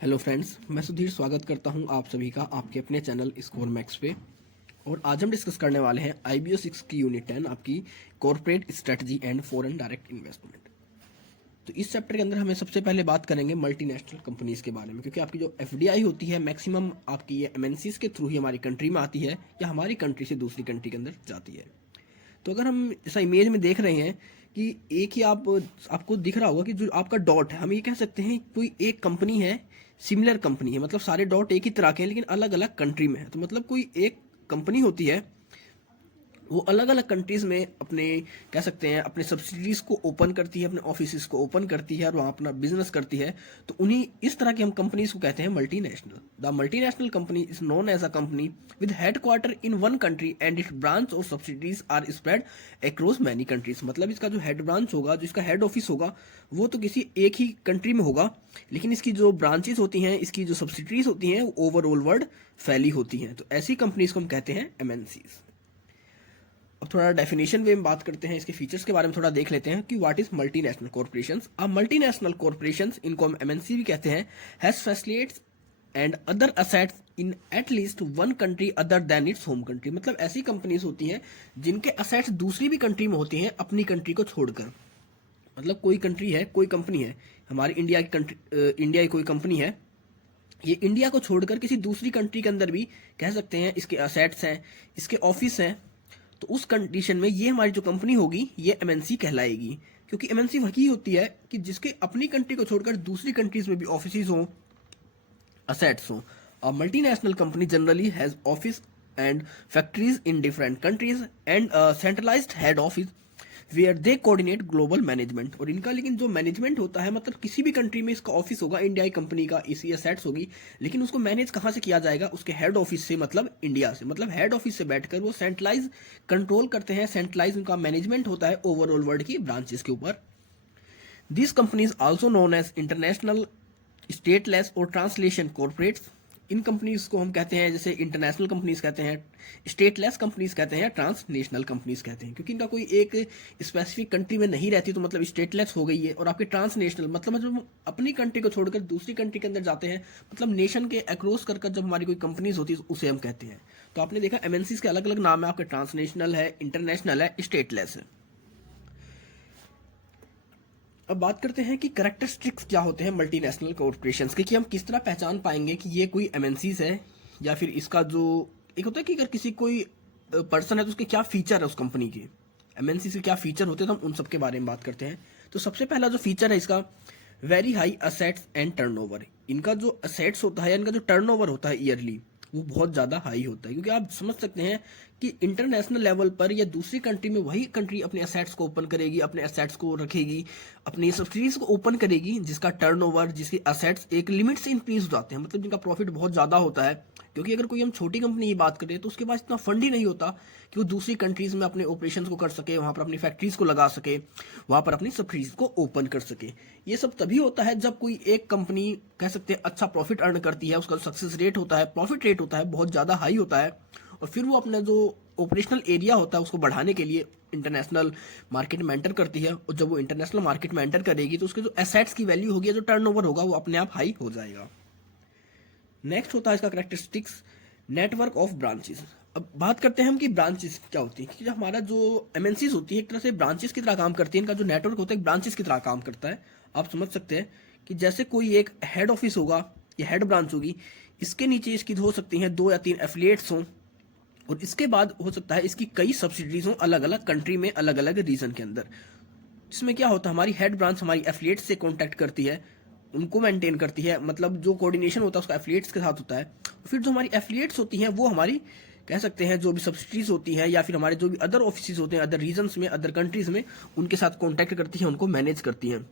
Hello friends, मैं सुधीर स्वागत करता हूं आप सभी का आपके अपने चैनल स्कोर मैक्स पे। और आज हम डिस्कस करने वाले हैं IBO 6 की यूनिट 10 आपकी corporate strategy and foreign direct investment. तो इस चैप्टर के अंदर हमें सबसे पहले बात करेंगे मल्टीनेशनल कंपनीज के बारे में, क्योंकि आपकी जो FDI होती है मैक्सिमम आपकी ये MNCs के थ्रू ही हमारी कंट्री में आती है या हमारी कंट्री से दूसरी कंट्री के अंदर जाती है। तो अगर हम ऐसा इमेज में देख रहे हैं कि एक ही आपको दिख रहा होगा कि जो आपका डॉट है, हम ये कह सकते हैं कोई एक कंपनी है, सिमिलर कंपनी है, मतलब सारे डॉट एक ही तरह के हैं लेकिन अलग अलग कंट्री में है। तो मतलब कोई एक कंपनी होती है, वो अलग अलग कंट्रीज में अपने कह सकते हैं अपने सब्सिडीज को ओपन करती है, अपने ऑफिस को ओपन करती है और वहाँ अपना बिजनेस करती है। तो उन्हीं इस तरह की हम कंपनीज को कहते हैं multinational. The multinational company is known as a company with headquarter in one country and its branch और subsidies are spread across many countries. मतलब इसका जो हेड ब्रांच होगा, जो इसका हेड ऑफिस होगा, वो तो किसी एक ही कंट्री में होगा, लेकिन इसकी जो ब्रांचेस होती हैं, इसकी जो सब्सिडीज होती हैं, वो ओवरऑल वर्ल्ड फैली होती हैं। तो ऐसी कंपनीज को हम कहते हैं MNCs। अब थोड़ा डेफिनेशन में बात करते हैं, इसके फीचर्स के बारे में थोड़ा देख लेते हैं कि व्हाट इज मल्टीनेशनल कॉर्पोरेशंस। अब मल्टीनेशनल कॉर्पोरेशंस, इनको हम MNC भी कहते हैं, has facilities and other assets in at least one country other than its home country. मतलब ऐसी कंपनीज होती हैं जिनके असेट्स दूसरी भी कंट्री में होती हैं अपनी कंट्री को छोड़कर। मतलब कोई कंट्री है, कोई कंपनी है, हमारी इंडिया की कंट्री, इंडिया की कोई कंपनी है, ये इंडिया को छोड़कर किसी दूसरी कंट्री के अंदर भी कह सकते हैं इसके असेट्स हैं, इसके ऑफिस हैं। तो उस कंडीशन में ये हमारी जो कंपनी होगी ये MNC कहलाएगी, क्योंकि MNC वही होती है कि जिसके अपनी कंट्री को छोड़कर दूसरी कंट्रीज में भी ऑफिस हों, असेट्स हों। A multinational company generally has office and factories in different countries and centralised head office where they coordinate global management. और इनका लेकिन जो मैनेजमेंट होता है, मतलब किसी भी कंट्री में इसका ऑफिस होगा, इंडिया की कंपनी का इसी असेट्स होगी, लेकिन उसको मैनेज कहाँ से किया जाएगा? उसके हेड ऑफिस से, मतलब इंडिया से। मतलब हेड ऑफिस से बैठकर वो सेंट्रलाइज कंट्रोल करते हैं, सेंट्रलाइज उनका मैनेजमेंट होता है ओवरऑल वर्ल्ड की ब्रांचेस के ऊपर। This companies also known as international, stateless और ट्रांसलेशन कॉर्पोरेट्स। इन कंपनीज को हम कहते हैं, जैसे इंटरनेशनल कंपनीज कहते हैं, स्टेटलेस कंपनीज कहते हैं, ट्रांसनेशनल कंपनीज कहते हैं, क्योंकि इनका कोई एक स्पेसिफिक कंट्री में नहीं रहती, तो मतलब स्टेटलेस हो गई है। और आपके ट्रांसनेशनल मतलब जब अपनी कंट्री को छोड़कर दूसरी कंट्री के अंदर जाते हैं, मतलब नेशन के अक्रॉस कर जब हमारी कोई कंपनीज होती है उसे हम कहते हैं। तो आपने देखा MNCs के अलग अलग नाम है, आपके ट्रांसनेशनल है, इंटरनेशनल है, स्टेटलेस है। अब बात करते हैं कि कैरेक्टरिस्टिक्स क्या होते हैं मल्टीनेशनल कॉर्पोरेशंस के, कि हम किस तरह पहचान पाएंगे कि ये कोई MNCs है, या फिर इसका जो एक होता है कि अगर किसी कोई पर्सन है तो उसके क्या फीचर है उस कंपनी के, MNC के क्या फीचर होते हैं, तो हम उन सब के बारे में बात करते हैं। तो सबसे पहला जो फीचर है इसका, very high assets and turnover. इनका जो असेट्स होता है, इनका जो टर्नओवर होता है ईयरली, वो बहुत ज़्यादा हाई होता है। क्योंकि आप समझ सकते हैं कि इंटरनेशनल लेवल पर या दूसरी कंट्री में वही कंट्री अपने असेट्स को ओपन करेगी, अपने असेट्स को रखेगी, अपनी सब्सिडीज को ओपन करेगी, जिसका टर्नओवर, जिसके असेट्स एक लिमिट से इंक्रीज हो जाते हैं, मतलब जिनका प्रॉफिट बहुत ज़्यादा होता है। क्योंकि अगर कोई हम छोटी कंपनी की बात करें तो उसके पास इतना फंड ही नहीं होता कि वो दूसरी कंट्रीज में अपने ऑपरेशंस को कर सके, वहाँ पर अपनी फैक्ट्रीज को लगा सके, वहाँ पर अपनी सब्सिडीज को ओपन कर सके। ये सब तभी होता है जब कोई एक कंपनी कह सकते हैं अच्छा प्रॉफिट अर्न करती है, उसका सक्सेस रेट होता है, प्रॉफिट रेट होता है, बहुत ज़्यादा हाई होता है, और फिर वो अपना जो ऑपरेशनल एरिया होता है उसको बढ़ाने के लिए इंटरनेशनल मार्केट में एंटर करती है। और जब वो इंटरनेशनल मार्केट में एंटर करेगी तो उसके जो एसेट्स की वैल्यू होगी, जो टर्नओवर होगा, वो अपने आप हाई हो जाएगा। नेक्स्ट होता है इसका कैरेक्टरिस्टिक्स, नेटवर्क ऑफ ब्रांचेस। अब बात करते हैं हम कि ब्रांचेस क्या होती है, कि हमारा जो MNCs होती है एक तरह से ब्रांचेस की तरह काम करती है, इनका जो नेटवर्क होता है ब्रांचेस की तरह काम करता है। आप समझ सकते हैं कि जैसे कोई एक हेड ऑफिस होगा या हेड ब्रांच होगी, इसके नीचे इसकी हो सकती हैं 2 या 3 एफिलिएट्स हों, और इसके बाद हो सकता है इसकी कई सब्सिडीज हों अलग अलग कंट्री में, अलग अलग रीजन के अंदर। जिसमें क्या होता है, हमारी हेड ब्रांच हमारी एफिलिएट्स से कॉन्टैक्ट करती है, उनको मेंटेन करती है, मतलब जो कोऑर्डिनेशन होता है उसका एफिलिएट्स के साथ होता है। फिर जो हमारी एफिलिएट्स होती हैं वो हमारी कह सकते हैं जो भी सब्सिडीज होती हैं, या फिर हमारे जो भी अदर ऑफिस होते हैं अदर रीजन्स में, अदर कंट्रीज में, उनके साथ कॉन्टैक्ट करती है, उनको मैनेज करती हैं।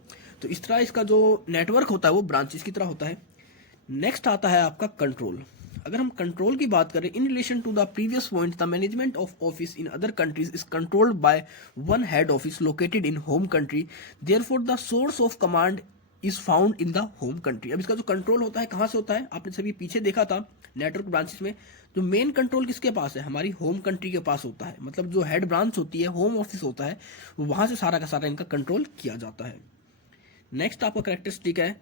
तो इस तरह इसका जो नेटवर्क होता है वो ब्रांचेस की तरह होता है। नेक्स्ट आता है आपका कंट्रोल। अगर हम कंट्रोल की बात करें, in relation to the previous point, the management of office in other countries is controlled by one head office located in home country, therefore the source of command is found in the home country. अब इसका जो control होता है कहाँ से होता है, आपने सभी पीछे देखा था नेटवर्क ब्रांचेस में, जो मेन कंट्रोल किसके पास है, हमारी होम कंट्री के पास होता है। मतलब जो हेड ब्रांच होती है, होम ऑफिस होता है, वहां से सारा का सारा इनका कंट्रोल किया जाता है। नेक्स्ट आपका कैरेक्टरिस्टिक है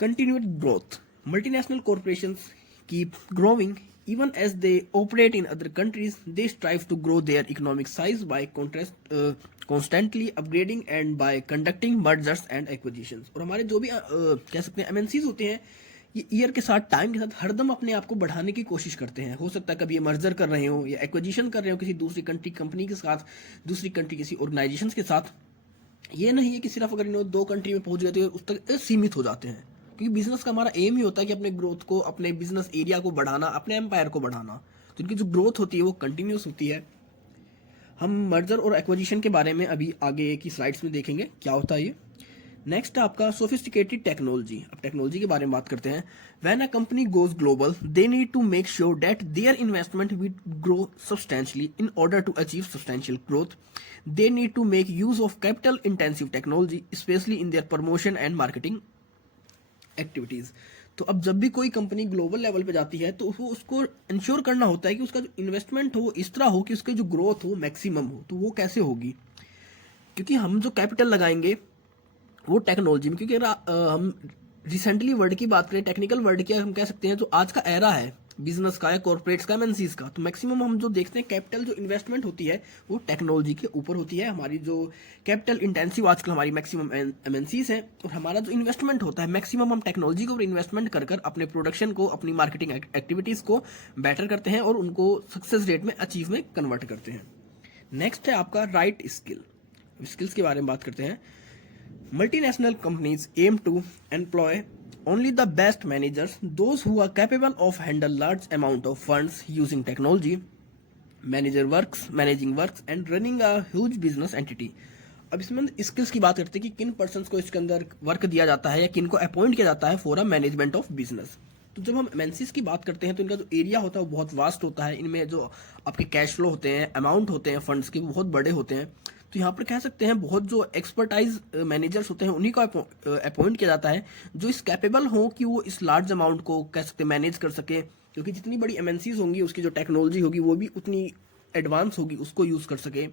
Continued growth. Multinational corporations keep growing even as they operate in other countries. They strive to grow their economic size by constantly upgrading and by conducting mergers and acquisitions. और हमारे जो भी कह सकते हैं MNCs होते हैं, ये ईयर के साथ, टाइम के साथ हरदम अपने आप को बढ़ाने की कोशिश करते हैं। हो सकता है कभी ये मर्जर कर रहे हो या एक्विजिशन कर रहे हो किसी दूसरी कंट्री कंपनी के साथ, दूसरी कंट्री किसी ऑर्गेनाइजेशन के साथ। ये नहीं है कि सिर्फ अगर इन्होंने 2 कंट्री में पहुंच गए तो उस तक सीमित हो जाते हैं, क्योंकि बिजनेस का हमारा एम ही होता है कि अपने ग्रोथ को, अपने बिजनेस एरिया को बढ़ाना, अपने एम्पायर को बढ़ाना। तो इनकी जो ग्रोथ होती है वो कंटिन्यूस होती है। हम मर्जर और एक्विजिशन के बारे में अभी आगे की स्लाइड्स में देखेंगे क्या होता है ये। नेक्स्ट है आपका सोफिस्टिकेटेड टेक्नोलॉजी। अब टेक्नोलॉजी के बारे में बात करते हैं। When a company goes global they need to make sure that their investment will grow substantially. In order to achieve substantial growth they need to make use of capital intensive technology specially in their promotion and marketing activities. तो अब जब भी कोई company global level पे जाती है तो वो उसको इंश्योर करना होता है कि उसका जो इन्वेस्टमेंट हो इस तरह हो कि उसकी जो ग्रोथ हो मैक्सिमम हो। तो वो कैसे होगी, क्योंकि हम जो कैपिटल लगाएंगे वो टेक्नोलॉजी में, क्योंकि अगर हम रिसेंटली वर्ल्ड की बात करें, टेक्निकल वर्ल्ड की हम कह सकते हैं, जो आज का एरा है बिजनेस का या कॉर्पोरेट्स का, एमएनसीज का, तो मैक्सिमम हम जो देखते हैं कैपिटल जो इन्वेस्टमेंट होती है वो टेक्नोलॉजी के ऊपर होती है। हमारी जो कैपिटल इंटेंसिव आजकल हमारी मैक्सिमम एमएनसीज हैं, और हमारा जो इन्वेस्टमेंट होता है मैक्सिमम हम टेक्नोलॉजी के ऊपर इन्वेस्टमेंट कर कर अपने प्रोडक्शन को, अपनी मार्केटिंग एक्टिविटीज को बेटर करते हैं और उनको सक्सेस रेट में अचीव में कन्वर्ट करते हैं। नेक्स्ट है आपका राइट स्किल। स्किल्स के बारे में बात करते हैं। Multinational companies aim to employ only the best managers, those who are capable of handle large amount of funds using technology. Managing works and running a huge business entity. अब इसमें skills की बात करते हैं कि किन पर्सन्स को इसके अंदर वर्क दिया जाता है या किन को अपॉइंट किया जाता है for a management of business. तो जब हम एमएनसीज की बात करते हैं तो इनका जो एरिया होता है वो बहुत वास्ट होता है। इनमें जो आपके कैश फ्लो होते हैं, अमाउंट होते हैं फंड्स के, वो बहुत बड़े होते हैं। तो यहाँ पर कह सकते हैं बहुत जो एक्सपर्टाइज मैनेजर्स होते हैं उन्हीं को अपॉइंट किया जाता है, जो इस कैपेबल हो कि वो इस लार्ज अमाउंट को कह सकते मैनेज कर सके। क्योंकि जितनी बड़ी एमएनसीज होंगी उसकी जो टेक्नोलॉजी होगी वो भी उतनी एडवांस होगी, उसको यूज कर सके।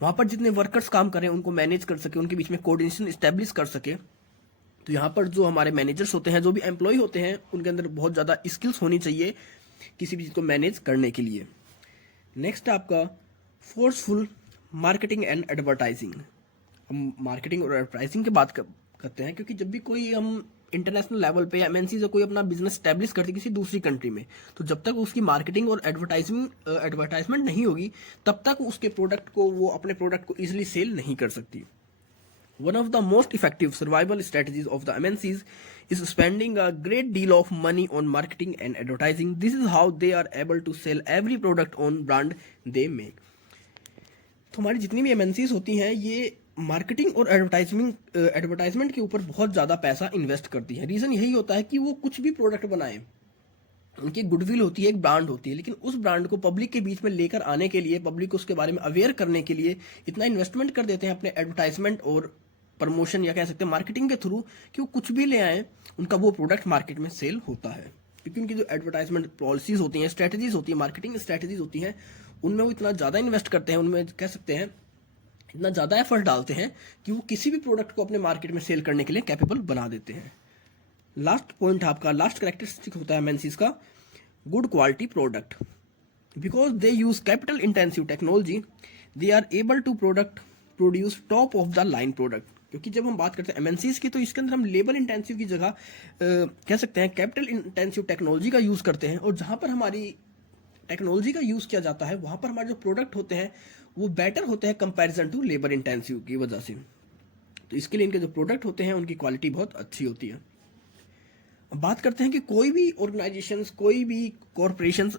वहाँ पर जितने वर्कर्स काम करें उनको मैनेज कर सके, उनके बीच में कोऑर्डिनेशन इस्टेब्लिश कर सके। तो यहाँ पर जो हमारे मैनेजर्स होते हैं, जो भी एम्प्लॉय होते हैं, उनके अंदर बहुत ज़्यादा स्किल्स होनी चाहिए किसी भी चीज़ को मैनेज करने के लिए। नेक्स्ट आपका फोर्सफुल मार्केटिंग एंड एडवर्टाइजिंग। हम मार्केटिंग और एडवर्टाइजिंग की बात करते हैं, क्योंकि जब भी कोई हम इंटरनेशनल लेवल पे या एमएनसी से कोई अपना बिजनेस स्टैब्लिश करती है किसी दूसरी कंट्री में, तो जब तक उसकी मार्केटिंग और एडवर्टाइजमेंट नहीं होगी तब तक उसके प्रोडक्ट को, वो अपने प्रोडक्ट को इजीली सेल नहीं कर सकती। One of the most effective survival strategies of the MNCs is spending a great deal of money on marketing and advertising. This is how they are able to sell every product on brand they make. तो हमारी जितनी भी MNCs होती हैं ये marketing और advertisement के ऊपर बहुत ज़्यादा पैसा इन्वेस्ट करती हैं। रीज़न यही होता है कि वो कुछ भी प्रोडक्ट बनाएं, उनकी गुडविल होती है, एक ब्रांड होती है, लेकिन उस ब्रांड को पब्लिक के बीच में लेकर आने के लिए, पब्लिक को उसके बारे में अवेयर करने के लिए इतना इन्वेस्टमेंट कर देते हैं अपने एडवर्टाइजमेंट और प्रमोशन या कह सकते हैं मार्केटिंग के थ्रू, कि वो कुछ भी ले आए उनका वो प्रोडक्ट मार्केट में सेल होता है। क्योंकि उनकी जो एडवर्टाइजमेंट पॉलिसीज होती हैं, स्ट्रेटजीज होती है, मार्केटिंग स्ट्रेटजीज होती हैं, उनमें वो इतना ज़्यादा इन्वेस्ट करते हैं, उनमें कह सकते हैं इतना ज़्यादा एफर्ट डालते हैं कि वो किसी भी प्रोडक्ट को अपने मार्केट में सेल करने के लिए कैपेबल बना देते हैं। लास्ट पॉइंट आपका, लास्ट कैरेक्टरिस्टिक होता है एमएनसीज का, good quality product. Because they use capital intensive technology they are able to produce top of the line product. क्योंकि जब हम बात करते हैं एमएनसीज की तो इसके अंदर हम लेबर इंटेंसिव की जगह कह सकते हैं कैपिटल इंटेंसिव टेक्नोलॉजी का यूज़ करते हैं, और जहाँ पर हमारी टेक्नोलॉजी का यूज़ किया जाता है वहाँ पर हमारे जो प्रोडक्ट होते हैं वो बेटर होते हैं कंपैरिजन टू लेबर इंटेंसिव की वजह से। तो इसके लिए इनके जो प्रोडक्ट होते हैं उनकी क्वालिटी बहुत अच्छी होती है। अब बात करते हैं कि कोई भी ऑर्गेनाइजेशंस, कोई भी कॉरपोरेशंस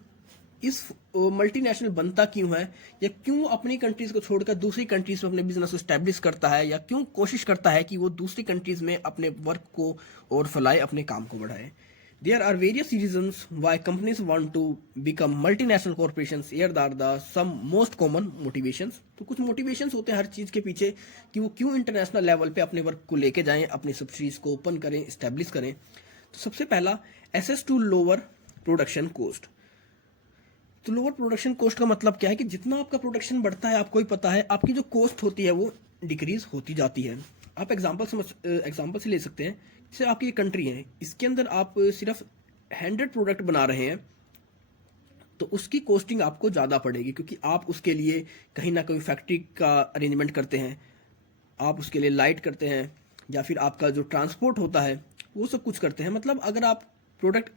इस मल्टीनेशनल बनता क्यों है, या क्यों अपनी कंट्रीज को छोड़कर दूसरी कंट्रीज में अपने बिजनेस को स्टैब्लिश करता है, या क्यों कोशिश करता है कि वो दूसरी कंट्रीज में अपने वर्क को और फैलाए, अपने काम को बढ़ाए। There are various reasons why companies want to become multinational corporations. Here are the some most common motivations. तो कुछ motivations होते हैं हर चीज़ के पीछे कि वो क्यों इंटरनेशनल लेवल पे अपने वर्क को लेके जाएं, अपनी सब्सिडीज को ओपन करें, इस्टेब्लिश करें। तो सबसे पहला, access to lower production cost. तो लोअर प्रोडक्शन कॉस्ट का मतलब क्या है कि जितना आपका प्रोडक्शन बढ़ता है, आपको ही पता है आपकी जो कॉस्ट होती है वो डिक्रीज होती जाती है। आप एग्जांपल से ले सकते हैं। जैसे आपकी ये कंट्री है, इसके अंदर आप सिर्फ 100 प्रोडक्ट बना रहे हैं, तो उसकी कॉस्टिंग आपको ज़्यादा पड़ेगी, क्योंकि आप उसके लिए कहीं ना कहीं फैक्ट्री का अरेंजमेंट करते हैं, आप उसके लिए लाइट करते हैं, या फिर आपका जो ट्रांसपोर्ट होता है वो सब कुछ करते हैं। मतलब अगर आप प्रोडक्ट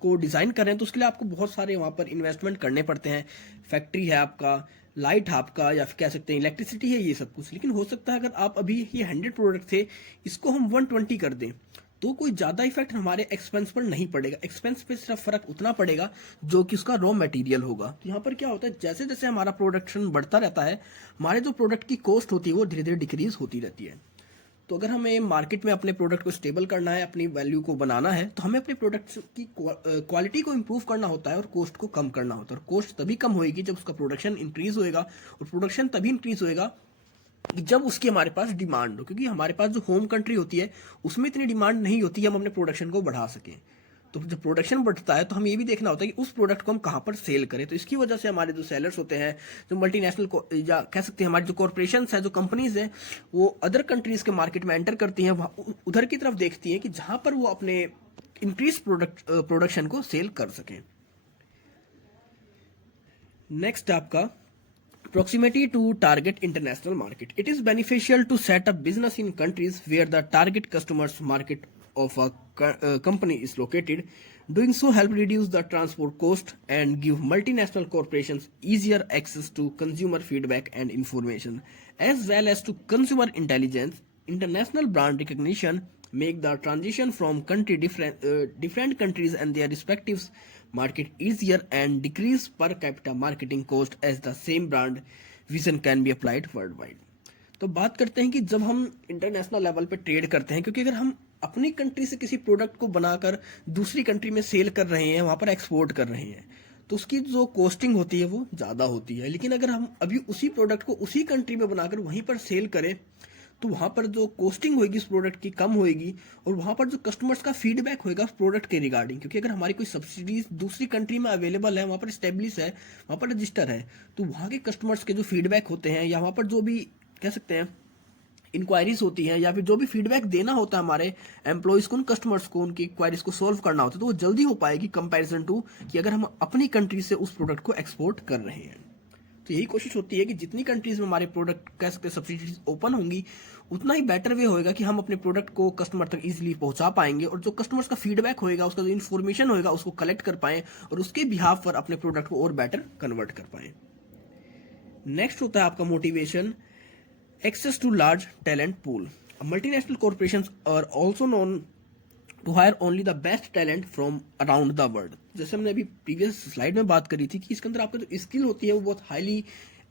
को डिज़ाइन कर रहे हैं तो उसके लिए आपको बहुत सारे वहाँ पर इन्वेस्टमेंट करने पड़ते हैं। फैक्ट्री है आपका, लाइट है आपका, या फिर कह सकते हैं इलेक्ट्रिसिटी है, ये सब कुछ। लेकिन हो सकता है अगर आप अभी ये 100 प्रोडक्ट थे, इसको हम 120 कर दें, तो कोई ज़्यादा इफेक्ट हमारे एक्सपेंस पर नहीं पड़ेगा। एक्सपेंस पे सिर्फ फर्क उतना पड़ेगा जो कि उसका रॉ मटेरियल होगा। तो यहाँ पर क्या होता है, जैसे जैसे हमारा प्रोडक्शन बढ़ता रहता है, हमारे जो प्रोडक्ट की कॉस्ट होती है वो धीरे धीरे डिक्रीज होती रहती है। तो अगर हमें मार्केट में अपने प्रोडक्ट को स्टेबल करना है, अपनी वैल्यू को बनाना है, तो हमें अपने प्रोडक्ट की क्वालिटी को इंप्रूव करना होता है और कॉस्ट को कम करना होता है। और कॉस्ट तभी कम होएगी जब उसका प्रोडक्शन इंक्रीज होएगा, और प्रोडक्शन तभी इंक्रीज होएगा जब उसकी हमारे पास डिमांड हो। क्योंकि हमारे पास जो होम कंट्री होती है उसमें इतनी डिमांड नहीं होती है हम अपने प्रोडक्शन को बढ़ा सकें। तो जब प्रोडक्शन बढ़ता है तो हमें ये भी देखना होता है कि उस प्रोडक्ट को हम कहाँ पर सेल करें। तो इसकी वजह से हमारे जो सेलर्स होते हैं, जो मल्टीनेशनल या कह सकते हैं हमारी जो कॉरपोरेशंस है, जो कंपनीज हैं, वो अदर कंट्रीज के मार्केट में एंटर करती हैं, उधर की तरफ देखती हैं कि जहाँ पर वो अपने इंक्रीज प्रोडक्शन को सेल कर सकें। नेक्स्ट आपका proximity to target international market. It is beneficial to set up business in countries where the target customers market of a company is located. Doing so help reduce the transport cost and give multinational corporations easier access to consumer feedback and information, as well as to consumer intelligence. International brand recognition make the transition from different countries and their respective market easier and decrease per capita marketing cost as the same brand vision can be applied worldwide. तो बात करते हैं कि जब हम international level पे trade करते हैं, क्योंकि अगर हम अपनी कंट्री से किसी प्रोडक्ट को बनाकर दूसरी कंट्री में सेल कर रहे हैं, वहाँ पर एक्सपोर्ट कर रहे हैं, तो उसकी जो कॉस्टिंग होती है वो ज़्यादा होती है। लेकिन अगर हम अभी उसी प्रोडक्ट को उसी कंट्री में बनाकर वहीं पर सेल करें, तो वहाँ पर जो कॉस्टिंग होगी उस प्रोडक्ट की कम होएगी, और वहाँ पर जो कस्टमर्स का फीडबैक होएगा उस प्रोडक्ट के रिगार्डिंग, क्योंकि अगर हमारी कोई सब्सिडीज दूसरी कंट्री में अवेलेबल है, वहाँ पर स्टेब्लिश है, वहाँ पर रजिस्टर है, तो वहाँ के कस्टमर्स के जो फीडबैक होते हैं, या वहाँ पर जो भी कह सकते हैं इंक्वायरीज होती हैं, या फिर जो भी फीडबैक देना होता है हमारे एम्प्लॉयज को, उन कस्टमर्स को, उनकी इंक्वायरीज को सॉल्व करना होता है, तो वो जल्दी हो पाएगी कंपैरिजन टू कि अगर हम अपनी कंट्री से उस प्रोडक्ट को एक्सपोर्ट कर रहे हैं। तो यही कोशिश होती है कि जितनी कंट्रीज में हमारे प्रोडक्ट कह सकते सब्सिडीज ओपन होंगी, उतना ही बेटर वे होएगा कि हम अपने प्रोडक्ट को कस्टमर तक इजीली पहुंचा पाएंगे, और जो कस्टमर्स का फीडबैक होएगा, उसका जो इन्फॉर्मेशन होएगा, उसको कलेक्ट कर पाएं और उसके बिहाफ पर अपने प्रोडक्ट को और बेटर कन्वर्ट कर पाएं। नेक्स्ट होता है आपका motivation, access to large talent pool. Multinational corporations are also known to hire only the best talent from around the world. जैसे हमने अभी प्रीवियस स्लाइड में बात करी थी कि इसके अंदर आपका जो स्किल होती है वो बहुत हाईली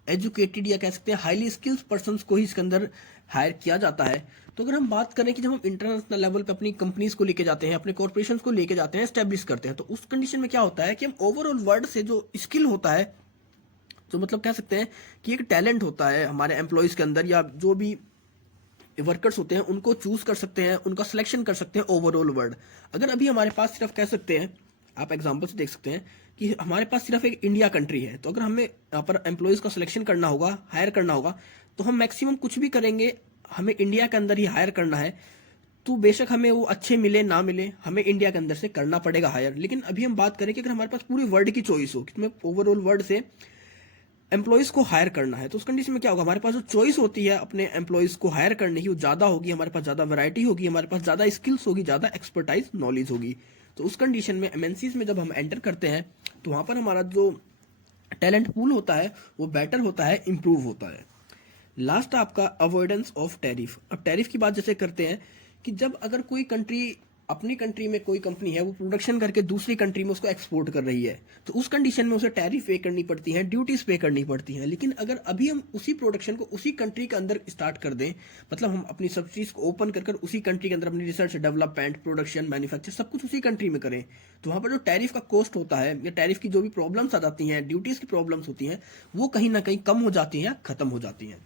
एजुकेटेड, या कह सकते हैं हाईली स्किल्स पर्सन्स को ही इसके अंदर हायर किया जाता है। तो अगर हम बात करें कि जब हम इंटरनेशनल लेवल पे अपनी कंपनीज को लेके जाते हैं, अपने कॉर्पोरेशंस को लेके जाते हैं, एस्टेब्लिश करते हैं, तो उस कंडीशन में क्या होता है कि हम ओवरऑल वर्ल्ड से जो स्किल होता है, जो मतलब कह सकते हैं कि एक टैलेंट होता है हमारे एम्प्लॉयज के अंदर, या जो भी वर्कर्स होते हैं, उनको चूज कर सकते हैं, उनका सिलेक्शन कर सकते हैं ओवरऑल वर्ल्ड। अगर अभी हमारे पास सिर्फ कह सकते हैं, आप एग्जांपल से देख सकते हैं कि हमारे पास सिर्फ एक इंडिया कंट्री है, तो अगर हमें यहाँ पर एम्प्लॉयज का सिलेक्शन करना होगा, हायर करना होगा, तो हम मैक्सिमम कुछ भी करेंगे, हमें इंडिया के अंदर ही हायर करना है। तो बेशक हमें वो अच्छे मिले ना मिले, हमें इंडिया के अंदर से करना पड़ेगा हायर। लेकिन अभी हम बात करें कि अगर हमारे पास पूरी वर्ल्ड की चॉइस हो कि हमें ओवरऑल वर्ल्ड से एम्प्लॉयज को हायर करना है, तो उस कंडीशन में क्या होगा, हमारे पास जो चॉइस होती है अपने एम्प्लॉयज को हायर करने की वो ज़्यादा होगी, हमारे पास ज़्यादा वैरायटी होगी, हमारे पास ज़्यादा स्किल्स होगी, ज़्यादा एक्सपर्टाइज नॉलेज होगी। तो उस कंडीशन में एमएनसीज में जब हम एंटर करते हैं, तो वहाँ पर हमारा जो टैलेंट पूल होता है वो बेटर होता है, इंप्रूव होता है। लास्ट आपका अवॉइडेंस ऑफ टैरिफ। अब टैरिफ की बात जैसे करते हैं कि जब अगर कोई कंट्री, अपनी कंट्री में कोई कंपनी है, वो प्रोडक्शन करके दूसरी कंट्री में उसको एक्सपोर्ट कर रही है, तो उस कंडीशन में उसे टैरिफ पे करनी पड़ती है, ड्यूटीज पे करनी पड़ती हैं। लेकिन अगर अभी हम उसी प्रोडक्शन को उसी कंट्री के अंदर स्टार्ट कर दें, मतलब हम अपनी सब्सिडीज को ओपन कर उसी कंट्री के अंदर अपनी रिसर्च डेवलपमेंट, प्रोडक्शन, मैन्युफैक्चर सब कुछ उसी कंट्री में करें, तो वहाँ पर जो टैरिफ का कॉस्ट होता है, या टैरिफ की जो भी प्रॉब्लम्स आ जाती हैं, ड्यूटीज की प्रॉब्लम्स होती हैं, वो कहीं ना कहीं कम हो जाती हैं या खत्म हो जाती हैं।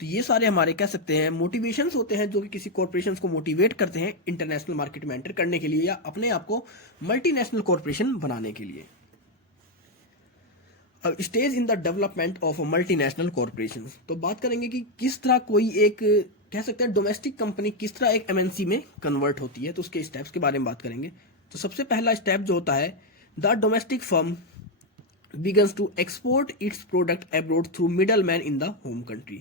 तो ये सारे हमारे कह सकते हैं मोटिवेशंस होते हैं जो कि किसी कॉर्पोरेशन को मोटिवेट करते हैं इंटरनेशनल मार्केट में एंटर करने के लिए, या अपने आप को मल्टीनेशनल कॉर्पोरेशन बनाने के लिए। अब stage in the development of multinational corporation, तो बात करेंगे कि किस तरह कोई एक कह सकते हैं डोमेस्टिक कंपनी किस तरह एक एमएनसी में कन्वर्ट होती है, तो उसके स्टेप्स के बारे में बात करेंगे। तो सबसे पहला स्टेप जो होता है, the domestic firm begins to export its product abroad through middleman in the home country।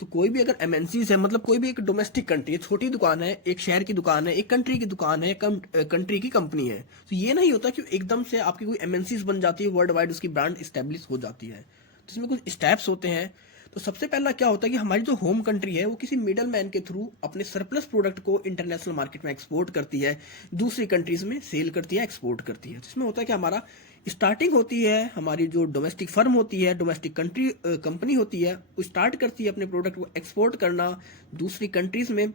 तो कोई भी अगर एमएनसीज है, मतलब कोई भी एक डोमेस्टिक कंट्री है, छोटी दुकान है, एक शहर की दुकान है, एक कंट्री की दुकान है, कंट्री की कंपनी है, तो ये नहीं होता कि एकदम से आपकी कोई एमएनसीज बन जाती है, वर्ल्ड वाइड उसकी ब्रांड स्टेब्लिश हो जाती है। तो इसमें कुछ स्टेप्स होते हैं। तो सबसे पहला क्या होता है कि हमारी जो होम कंट्री है वो किसी मिडल मैन के थ्रू अपने सरप्लस प्रोडक्ट को इंटरनेशनल मार्केट में एक्सपोर्ट करती है, दूसरी कंट्रीज में सेल करती है, एक्सपोर्ट करती है। तो इसमें होता है कि हमारा स्टार्टिंग होती है, हमारी जो डोमेस्टिक फर्म होती है, डोमेस्टिक कंट्री कंपनी होती है, वो स्टार्ट करती है अपने प्रोडक्ट को एक्सपोर्ट करना दूसरी कंट्रीज में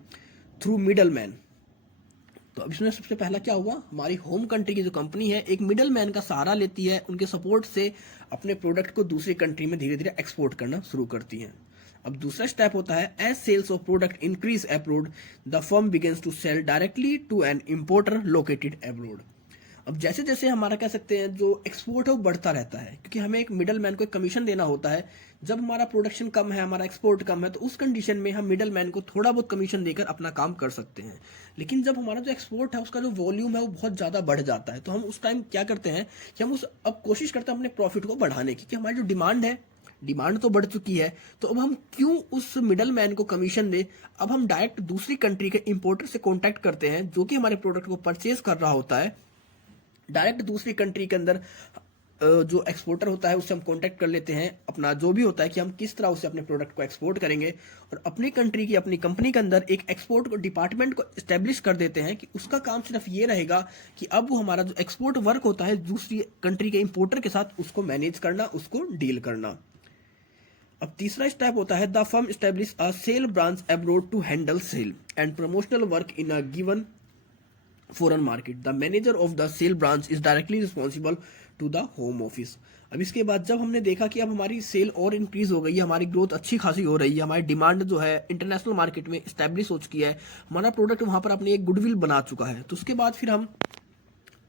थ्रू मिडल मैन। तो अब इसमें सबसे पहला क्या हुआ, हमारी होम कंट्री की जो कंपनी है एक मिडल मैन का सहारा लेती है, उनके सपोर्ट से अपने प्रोडक्ट को दूसरी कंट्री में धीरे धीरे एक्सपोर्ट करना शुरू करती है। अब दूसरा स्टेप होता है, as sales of product increase abroad the firm begins to sell directly to an importer located abroad. अब जैसे जैसे हमारा कह सकते हैं जो एक्सपोर्ट है वो बढ़ता रहता है, क्योंकि हमें एक मिडल मैन को एक कमीशन देना होता है। जब हमारा प्रोडक्शन कम है, हमारा एक्सपोर्ट कम है, तो उस कंडीशन में हम मिडल मैन को थोड़ा बहुत कमीशन देकर अपना काम कर सकते हैं। लेकिन जब हमारा जो एक्सपोर्ट है उसका जो वॉल्यूम है वो बहुत ज़्यादा बढ़ जाता है, तो हम उस टाइम क्या करते हैं कि हम अब कोशिश करते हैं अपने प्रॉफिट को बढ़ाने की, कि हमारी जो डिमांड है, डिमांड तो बढ़ चुकी है, तो अब हम क्यों उस मिडल मैन को कमीशन दे। अब हम डायरेक्ट दूसरी कंट्री के इंपोर्टर से कॉन्टैक्ट करते हैं जो कि हमारे प्रोडक्ट को परचेज कर रहा होता है। डायरेक्ट दूसरी कंट्री के अंदर जो एक्सपोर्टर होता है उससे हम कांटेक्ट कर लेते हैं, अपना जो भी होता है कि हम किस तरह उससे अपने प्रोडक्ट को एक्सपोर्ट करेंगे, और अपनी कंट्री की अपनी कंपनी के अंदर एक एक्सपोर्ट डिपार्टमेंट को इस्टेब्लिश कर देते हैं कि उसका काम सिर्फ ये रहेगा कि अब वो हमारा जो एक्सपोर्ट वर्क होता है दूसरी कंट्री के इंपोर्टर के साथ उसको मैनेज करना, उसको डील करना। अब तीसरा स्टेप होता है, the firm establish a sale branch abroad to handle sale and promotional work in a given foreign market. The manager of the sale branch is directly responsible to the home office. अब इसके बाद जब हमने देखा कि अब हमारी cell और इंक्रीज हो गई है, हमारी ग्रोथ अच्छी खासी हो रही है, हमारी डिमांड जो है इंटरनेशनल मार्केट में स्टैब्लिश हो चुकी है, हमारा प्रोडक्ट वहां पर अपनी एक गुडविल बना चुका है, तो उसके बाद फिर हम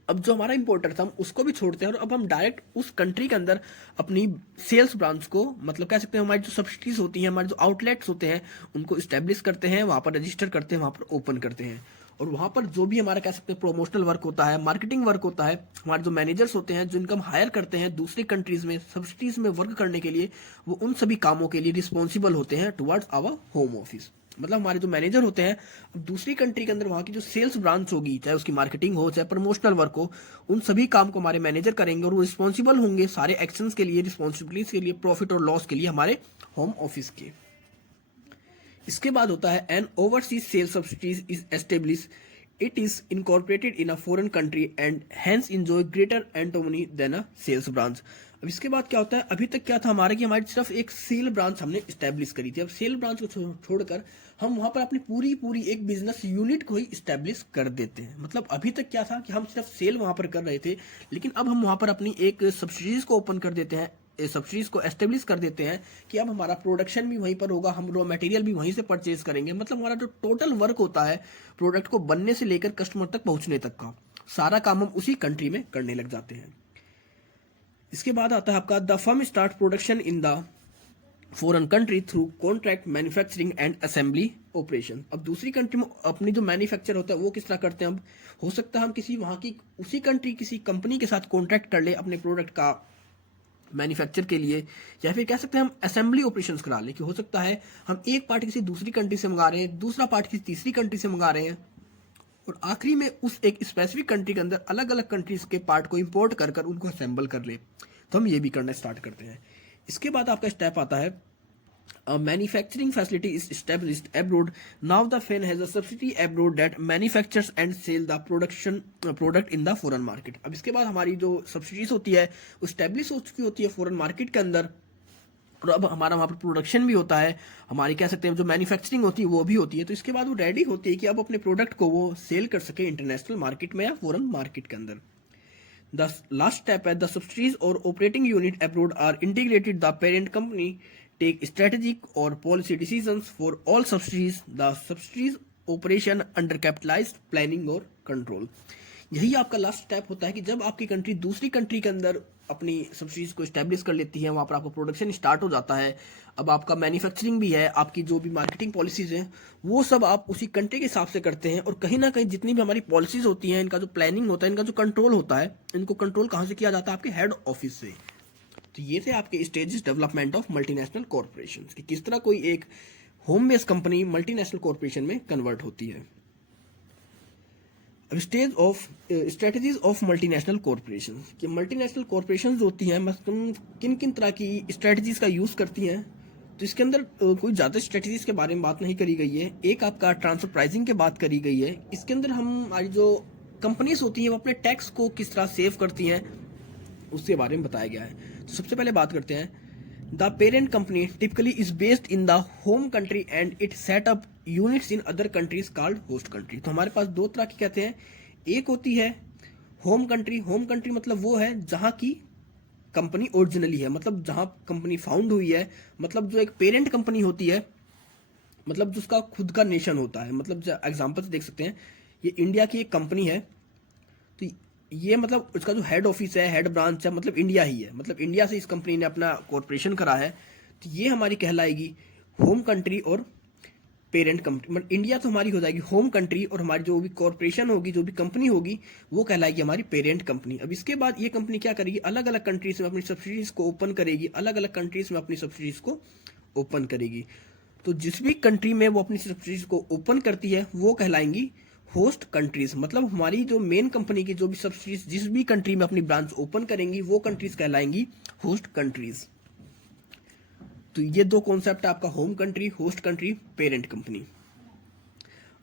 अब जो हमारा इंपोर्टर था हम उसको भी छोड़ते हैं और अब हम डायरेक्ट उस कंट्री के अंदर अपनी सेल्स ब्रांच को, मतलब कह सकते हैं हमारी जो सब्सिडीज होती हैं, हमारे जो आउटलेट्स होते हैं, उनको इस्टेब्लिश करते हैं, वहां पर रजिस्टर करते हैं, वहां पर ओपन करते हैं। और वहां पर जो भी हमारा कह सकते हैं प्रमोशनल वर्क होता है, मार्केटिंग वर्क होता है, हमारे जो मैनेजर्स होते हैं जिनको हम हायर करते हैं दूसरी कंट्रीज में सब्सिडीज में वर्क करने के लिए, वो उन सभी कामों के लिए रिस्पॉन्सिबल होते हैं टुवर्ड्स आवर होम ऑफिस। मतलब हमारे जो मैनेजर होते हैं अब दूसरी कंट्री के अंदर वहां की जो सेल्स ब्रांच होगी, चाहे उसकी मार्केटिंग हो चाहे प्रमोशनल वर्क हो, उन सभी काम को हमारे मैनेजर करेंगे और वो रिस्पॉन्सिबल होंगे सारे एक्शंस के लिए, रिस्पॉन्सिबिलिटीज के लिए, प्रॉफिट और लॉस के लिए हमारे होम ऑफिस के। इसके बाद होता है an overseas sales subsidies is establish, it is incorporated in a foreign country and hence enjoy greater autonomy than a sales branch. अब इसके बाद क्या होता है, अभी तक क्या था हमारा कि हमारी सिर्फ एक सेल ब्रांच हमने स्टैब्लिश करी थी। अब सेल ब्रांच को छोड़कर हम वहां पर अपनी पूरी पूरी एक बिजनेस यूनिट को ही स्टैब्लिश कर देते हैं। मतलब अभी तक क्या था कि हम सिर्फ सेल वहां पर कर रहे थे, लेकिन अब हम वहां पर अपनी एक सब्सिडीज को ओपन कर देते हैं, सब्सिडीज को एस्टेब्लिश कर देते हैं कि अब हमारा प्रोडक्शन भी वहीं पर होगा, हम रॉ मटेरियल भी वहीं से परचेज करेंगे। मतलब हमारा जो टोटल वर्क होता है प्रोडक्ट को बनने से लेकर कस्टमर तक पहुंचने तक का सारा काम हम उसी कंट्री में करने लग जाते हैं। इसके बाद आता है आपका the firm start production in the foreign country through contract manufacturing and assembly operation. अब दूसरी कंट्री में अपनी जो मैन्युफैक्चर होता है वो किस तरह करते हैं, अब हो सकता है हम किसी वहां की उसी कंट्री किसी कंपनी के साथ कॉन्ट्रैक्ट कर ले अपने प्रोडक्ट का मैन्युफैक्चर के लिए, या फिर कह सकते हैं हम असेंबली ऑपरेशंस करा लें, कि हो सकता है हम एक पार्ट किसी दूसरी कंट्री से मंगा रहे हैं, दूसरा पार्ट किसी तीसरी कंट्री से मंगा रहे हैं, और आखिरी में उस एक स्पेसिफिक कंट्री के अंदर अलग अलग कंट्रीज के पार्ट को इंपोर्ट कर कर उनको असेंबल कर ले। तो हम ये भी करना स्टार्ट करते हैं। इसके बाद आपका स्टेप आता है manufacturing facility is established abroad, now the firm has a subsidy abroad that manufactures and sell the product in the foreign market. अब इसके बाद हमारी जो सब्सिडीज होती है वो स्टेब्लिश हो चुकी होती है फॉरेन मार्केट के अंदर, और अब हमारा वहाँ पर प्रोडक्शन भी होता है, हमारी कह सकते हैं जो मैन्युफैक्चरिंग होती है वो भी होती है। तो इसके बाद वो रेडी होती है कि अब अपने प्रोडक्ट को वो सेल कर सके इंटरनेशनल मार्केट में या फॉरेन मार्केट के अंदर। द लास्ट स्टेप है द सब्सिडीज और operating unit abroad are integrated, the parent company take strategic और policy decisions for all subsidies, the subsidies operation under capitalized planning और कंट्रोल। यही आपका लास्ट स्टेप होता है कि जब आपकी कंट्री दूसरी कंट्री के अंदर अपनी सब्सिडीज को स्टैब्लिश कर लेती है, वहाँ पर आपका प्रोडक्शन स्टार्ट हो जाता है, अब आपका मैन्युफैक्चरिंग भी है, आपकी जो भी मार्केटिंग पॉलिसीज हैं वो सब आप उसी कंट्री के हिसाब से करते हैं। और कहीं ना कहीं जितनी भी हमारी पॉलिसीज होती हैं, इनका जो प्लानिंग होता है, इनका जो कंट्रोल होता है, इनको कंट्रोल कहाँ से किया जाता है? आपके हेड ऑफिस से। तो ये थे आपके stages development of multinational corporation कि किस तरह कोई एक home based company multinational corporation में कन्वर्ट होती है। अब stage of strategies of multinational corporation कि मल्टीनेशनल कॉरपोरेशन जो होती हैं मतलब किन किन तरह की स्ट्रेटजीज का यूज़ करती हैं। तो इसके अंदर कोई ज़्यादा स्ट्रेटजीज के बारे में बात नहीं करी गई है। एक आपका ट्रांसफर प्राइसिंग की बात करी गई है। इसके अंदर हमारी जो कंपनीज होती हैं वो अपने टैक्स को किस तरह सेव करती हैं उसके बारे में बताया गया है। तो सबसे पहले बात करते हैं, the parent company typically is based in the home country and it set up units in other countries called host country. तो हमारे पास दो तरह की कहते हैं, एक होती है होम कंट्री। होम कंट्री मतलब वो है जहाँ की कंपनी ओरिजिनली है, मतलब जहाँ कंपनी फाउंड हुई है, मतलब जो एक पेरेंट कंपनी होती है, मतलब जिसका खुद का नेशन होता है। मतलब एग्जाम्पल से देख सकते हैं, ये इंडिया की एक कंपनी है, तो ये मतलब उसका जो हेड ऑफिस है, हेड ब्रांच है, मतलब इंडिया ही है, मतलब इंडिया से इस कंपनी ने अपना कॉर्पोरेशन करा है। तो ये हमारी कहलाएगी होम कंट्री और पेरेंट कंपनी। मतलब इंडिया तो हमारी हो जाएगी होम कंट्री और हमारी जो भी कॉर्पोरेशन होगी, जो भी कंपनी होगी, वो कहलाएगी हमारी पेरेंट कंपनी। अब इसके बाद ये कंपनी क्या करेगी, अलग अलग कंट्रीज में अपनी सब्सिडीज को ओपन करेगी, अलग अलग कंट्रीज में अपनी सब्सिडीज को ओपन करेगी। तो जिस भी कंट्री में वो अपनी सब्सिडीज को ओपन करती है वो कहलाएंगी होस्ट कंट्रीज। मतलब हमारी जो मेन कंपनी की जो भी सब्सिडीज जिस भी कंट्री में अपनी ब्रांच ओपन करेंगी वो कंट्रीज कहलाएंगी होस्ट कंट्रीज। तो ये दो कॉन्सेप्ट है आपका, home country, host country, parent company.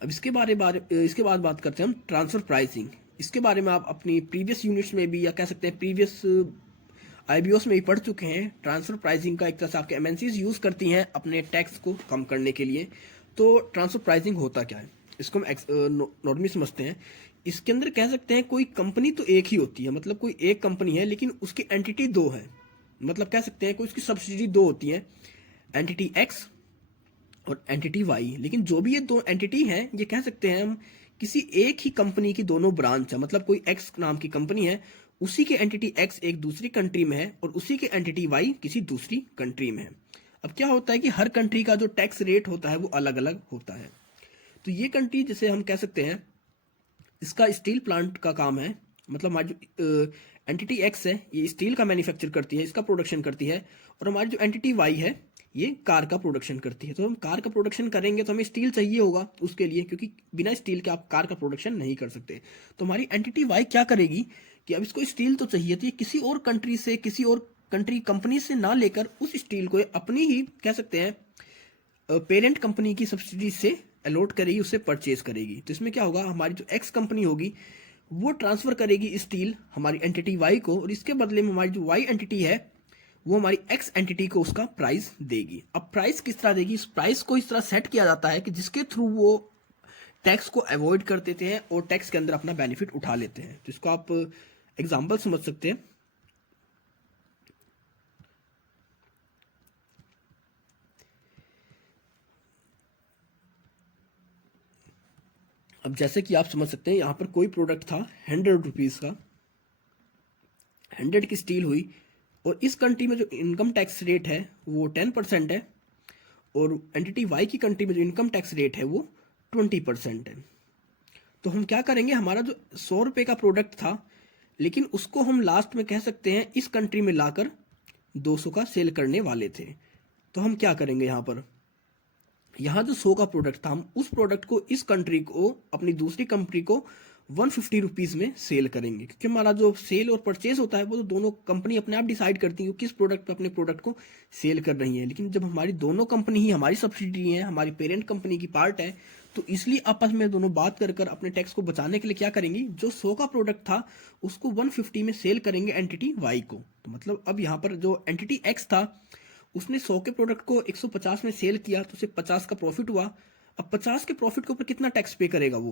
अब इसके बाद बात करते हैं हम ट्रांसफर प्राइसिंग। इसके बारे में आप अपनी प्रीवियस यूनिट्स में भी या कह सकते हैं प्रीवियस आईबीओस में भी पढ़ चुके हैं। ट्रांसफर प्राइसिंग का एक तरह से आपके एमएनसीज यूज करती हैं अपने टैक्स को कम करने के लिए। तो ट्रांसफर प्राइसिंग होता क्या है, इसको हम नॉर्मली समझते हैं। इसके अंदर कह सकते हैं कोई कंपनी तो एक ही होती है, मतलब कोई एक कंपनी है लेकिन उसकी एंटिटी दो है। मतलब कह सकते हैं कोई उसकी सब्सिडी दो होती है, एंटिटी एक्स और एंटिटी वाई। लेकिन जो भी ये दो एंटिटी हैं, ये कह सकते हैं हम किसी एक ही कंपनी की दोनों ब्रांच है। मतलब कोई एक्स नाम की कंपनी है, उसी के एंटिटी एक्स एक दूसरी कंट्री में है और उसी के एंटिटी वाई किसी दूसरी कंट्री में है। अब क्या होता है कि हर कंट्री का जो टैक्स रेट होता है वो अलग अलग होता है। तो ये कंट्री जैसे हम कह सकते हैं इसका स्टील प्लांट का काम है, मतलब हमारी जो एंटिटी एक्स है ये स्टील का मैन्युफैक्चर करती है, इसका प्रोडक्शन करती है। और हमारी जो एंटिटी वाई है ये कार का प्रोडक्शन करती है। तो हम कार का प्रोडक्शन करेंगे तो हमें स्टील चाहिए होगा उसके लिए, क्योंकि बिना स्टील के आप कार का प्रोडक्शन नहीं कर सकते। तो हमारी एंटिटी वाई क्या करेगी कि अब इसको स्टील तो चाहिए, तो ये किसी और कंट्री से, किसी और कंट्री कंपनी से ना लेकर उस स्टील को अपनी ही कह सकते हैं पेरेंट कंपनी की सब्सिडी से अलॉट करेगी, उससे परचेज करेगी। तो इसमें क्या होगा, हमारी जो एक्स कंपनी होगी वो ट्रांसफर करेगी स्टील हमारी एंटिटी वाई को, और इसके बदले में हमारी जो वाई एंटिटी है वो हमारी एक्स एंटिटी को उसका प्राइस देगी। अब प्राइस किस तरह देगी, इस प्राइस को इस तरह सेट किया जाता है कि जिसके थ्रू वो टैक्स को अवॉइड कर देते हैं और टैक्स के अंदर अपना बेनिफिट उठा लेते हैं। तो इसको आप एग्जाम्पल समझ सकते हैं। अब जैसे कि आप समझ सकते हैं यहाँ पर कोई प्रोडक्ट था 100 रुपीज़ का, 100 की स्टील हुई, और इस कंट्री में जो इनकम टैक्स रेट है वो 10% है, और एंटिटी वाई की कंट्री में जो इनकम टैक्स रेट है वो 20% है। तो हम क्या करेंगे, हमारा जो 100 रुपये का प्रोडक्ट था लेकिन उसको हम लास्ट में कह सकते हैं इस कंट्री में लाकर 200 का सेल करने वाले थे। तो हम क्या करेंगे यहाँ पर, यहाँ जो 100 का प्रोडक्ट था हम उस प्रोडक्ट को इस कंट्री को अपनी दूसरी कंट्री को 150 रुपीज़ में सेल करेंगे, क्योंकि हमारा जो सेल और परचेज होता है वो तो दोनों कंपनी अपने आप डिसाइड करती है किस प्रोडक्ट पे अपने प्रोडक्ट को सेल कर रही है। लेकिन जब हमारी दोनों कंपनी ही हमारी सब्सिडी है, हमारी पेरेंट कंपनी की पार्ट है, तो इसलिए आपस में दोनों बात कर कर अपने टैक्स को बचाने के लिए क्या करेंगी, जो 100 का प्रोडक्ट था उसको 150 में सेल करेंगे एंटिटी वाई को। तो मतलब अब यहाँ पर जो एंटिटी एक्स था उसने 100 के प्रोडक्ट को 150 में सेल किया तो उसे 50 का प्रॉफिट हुआ। अब 50 के प्रॉफिट के ऊपर कितना टैक्स पे करेगा वो,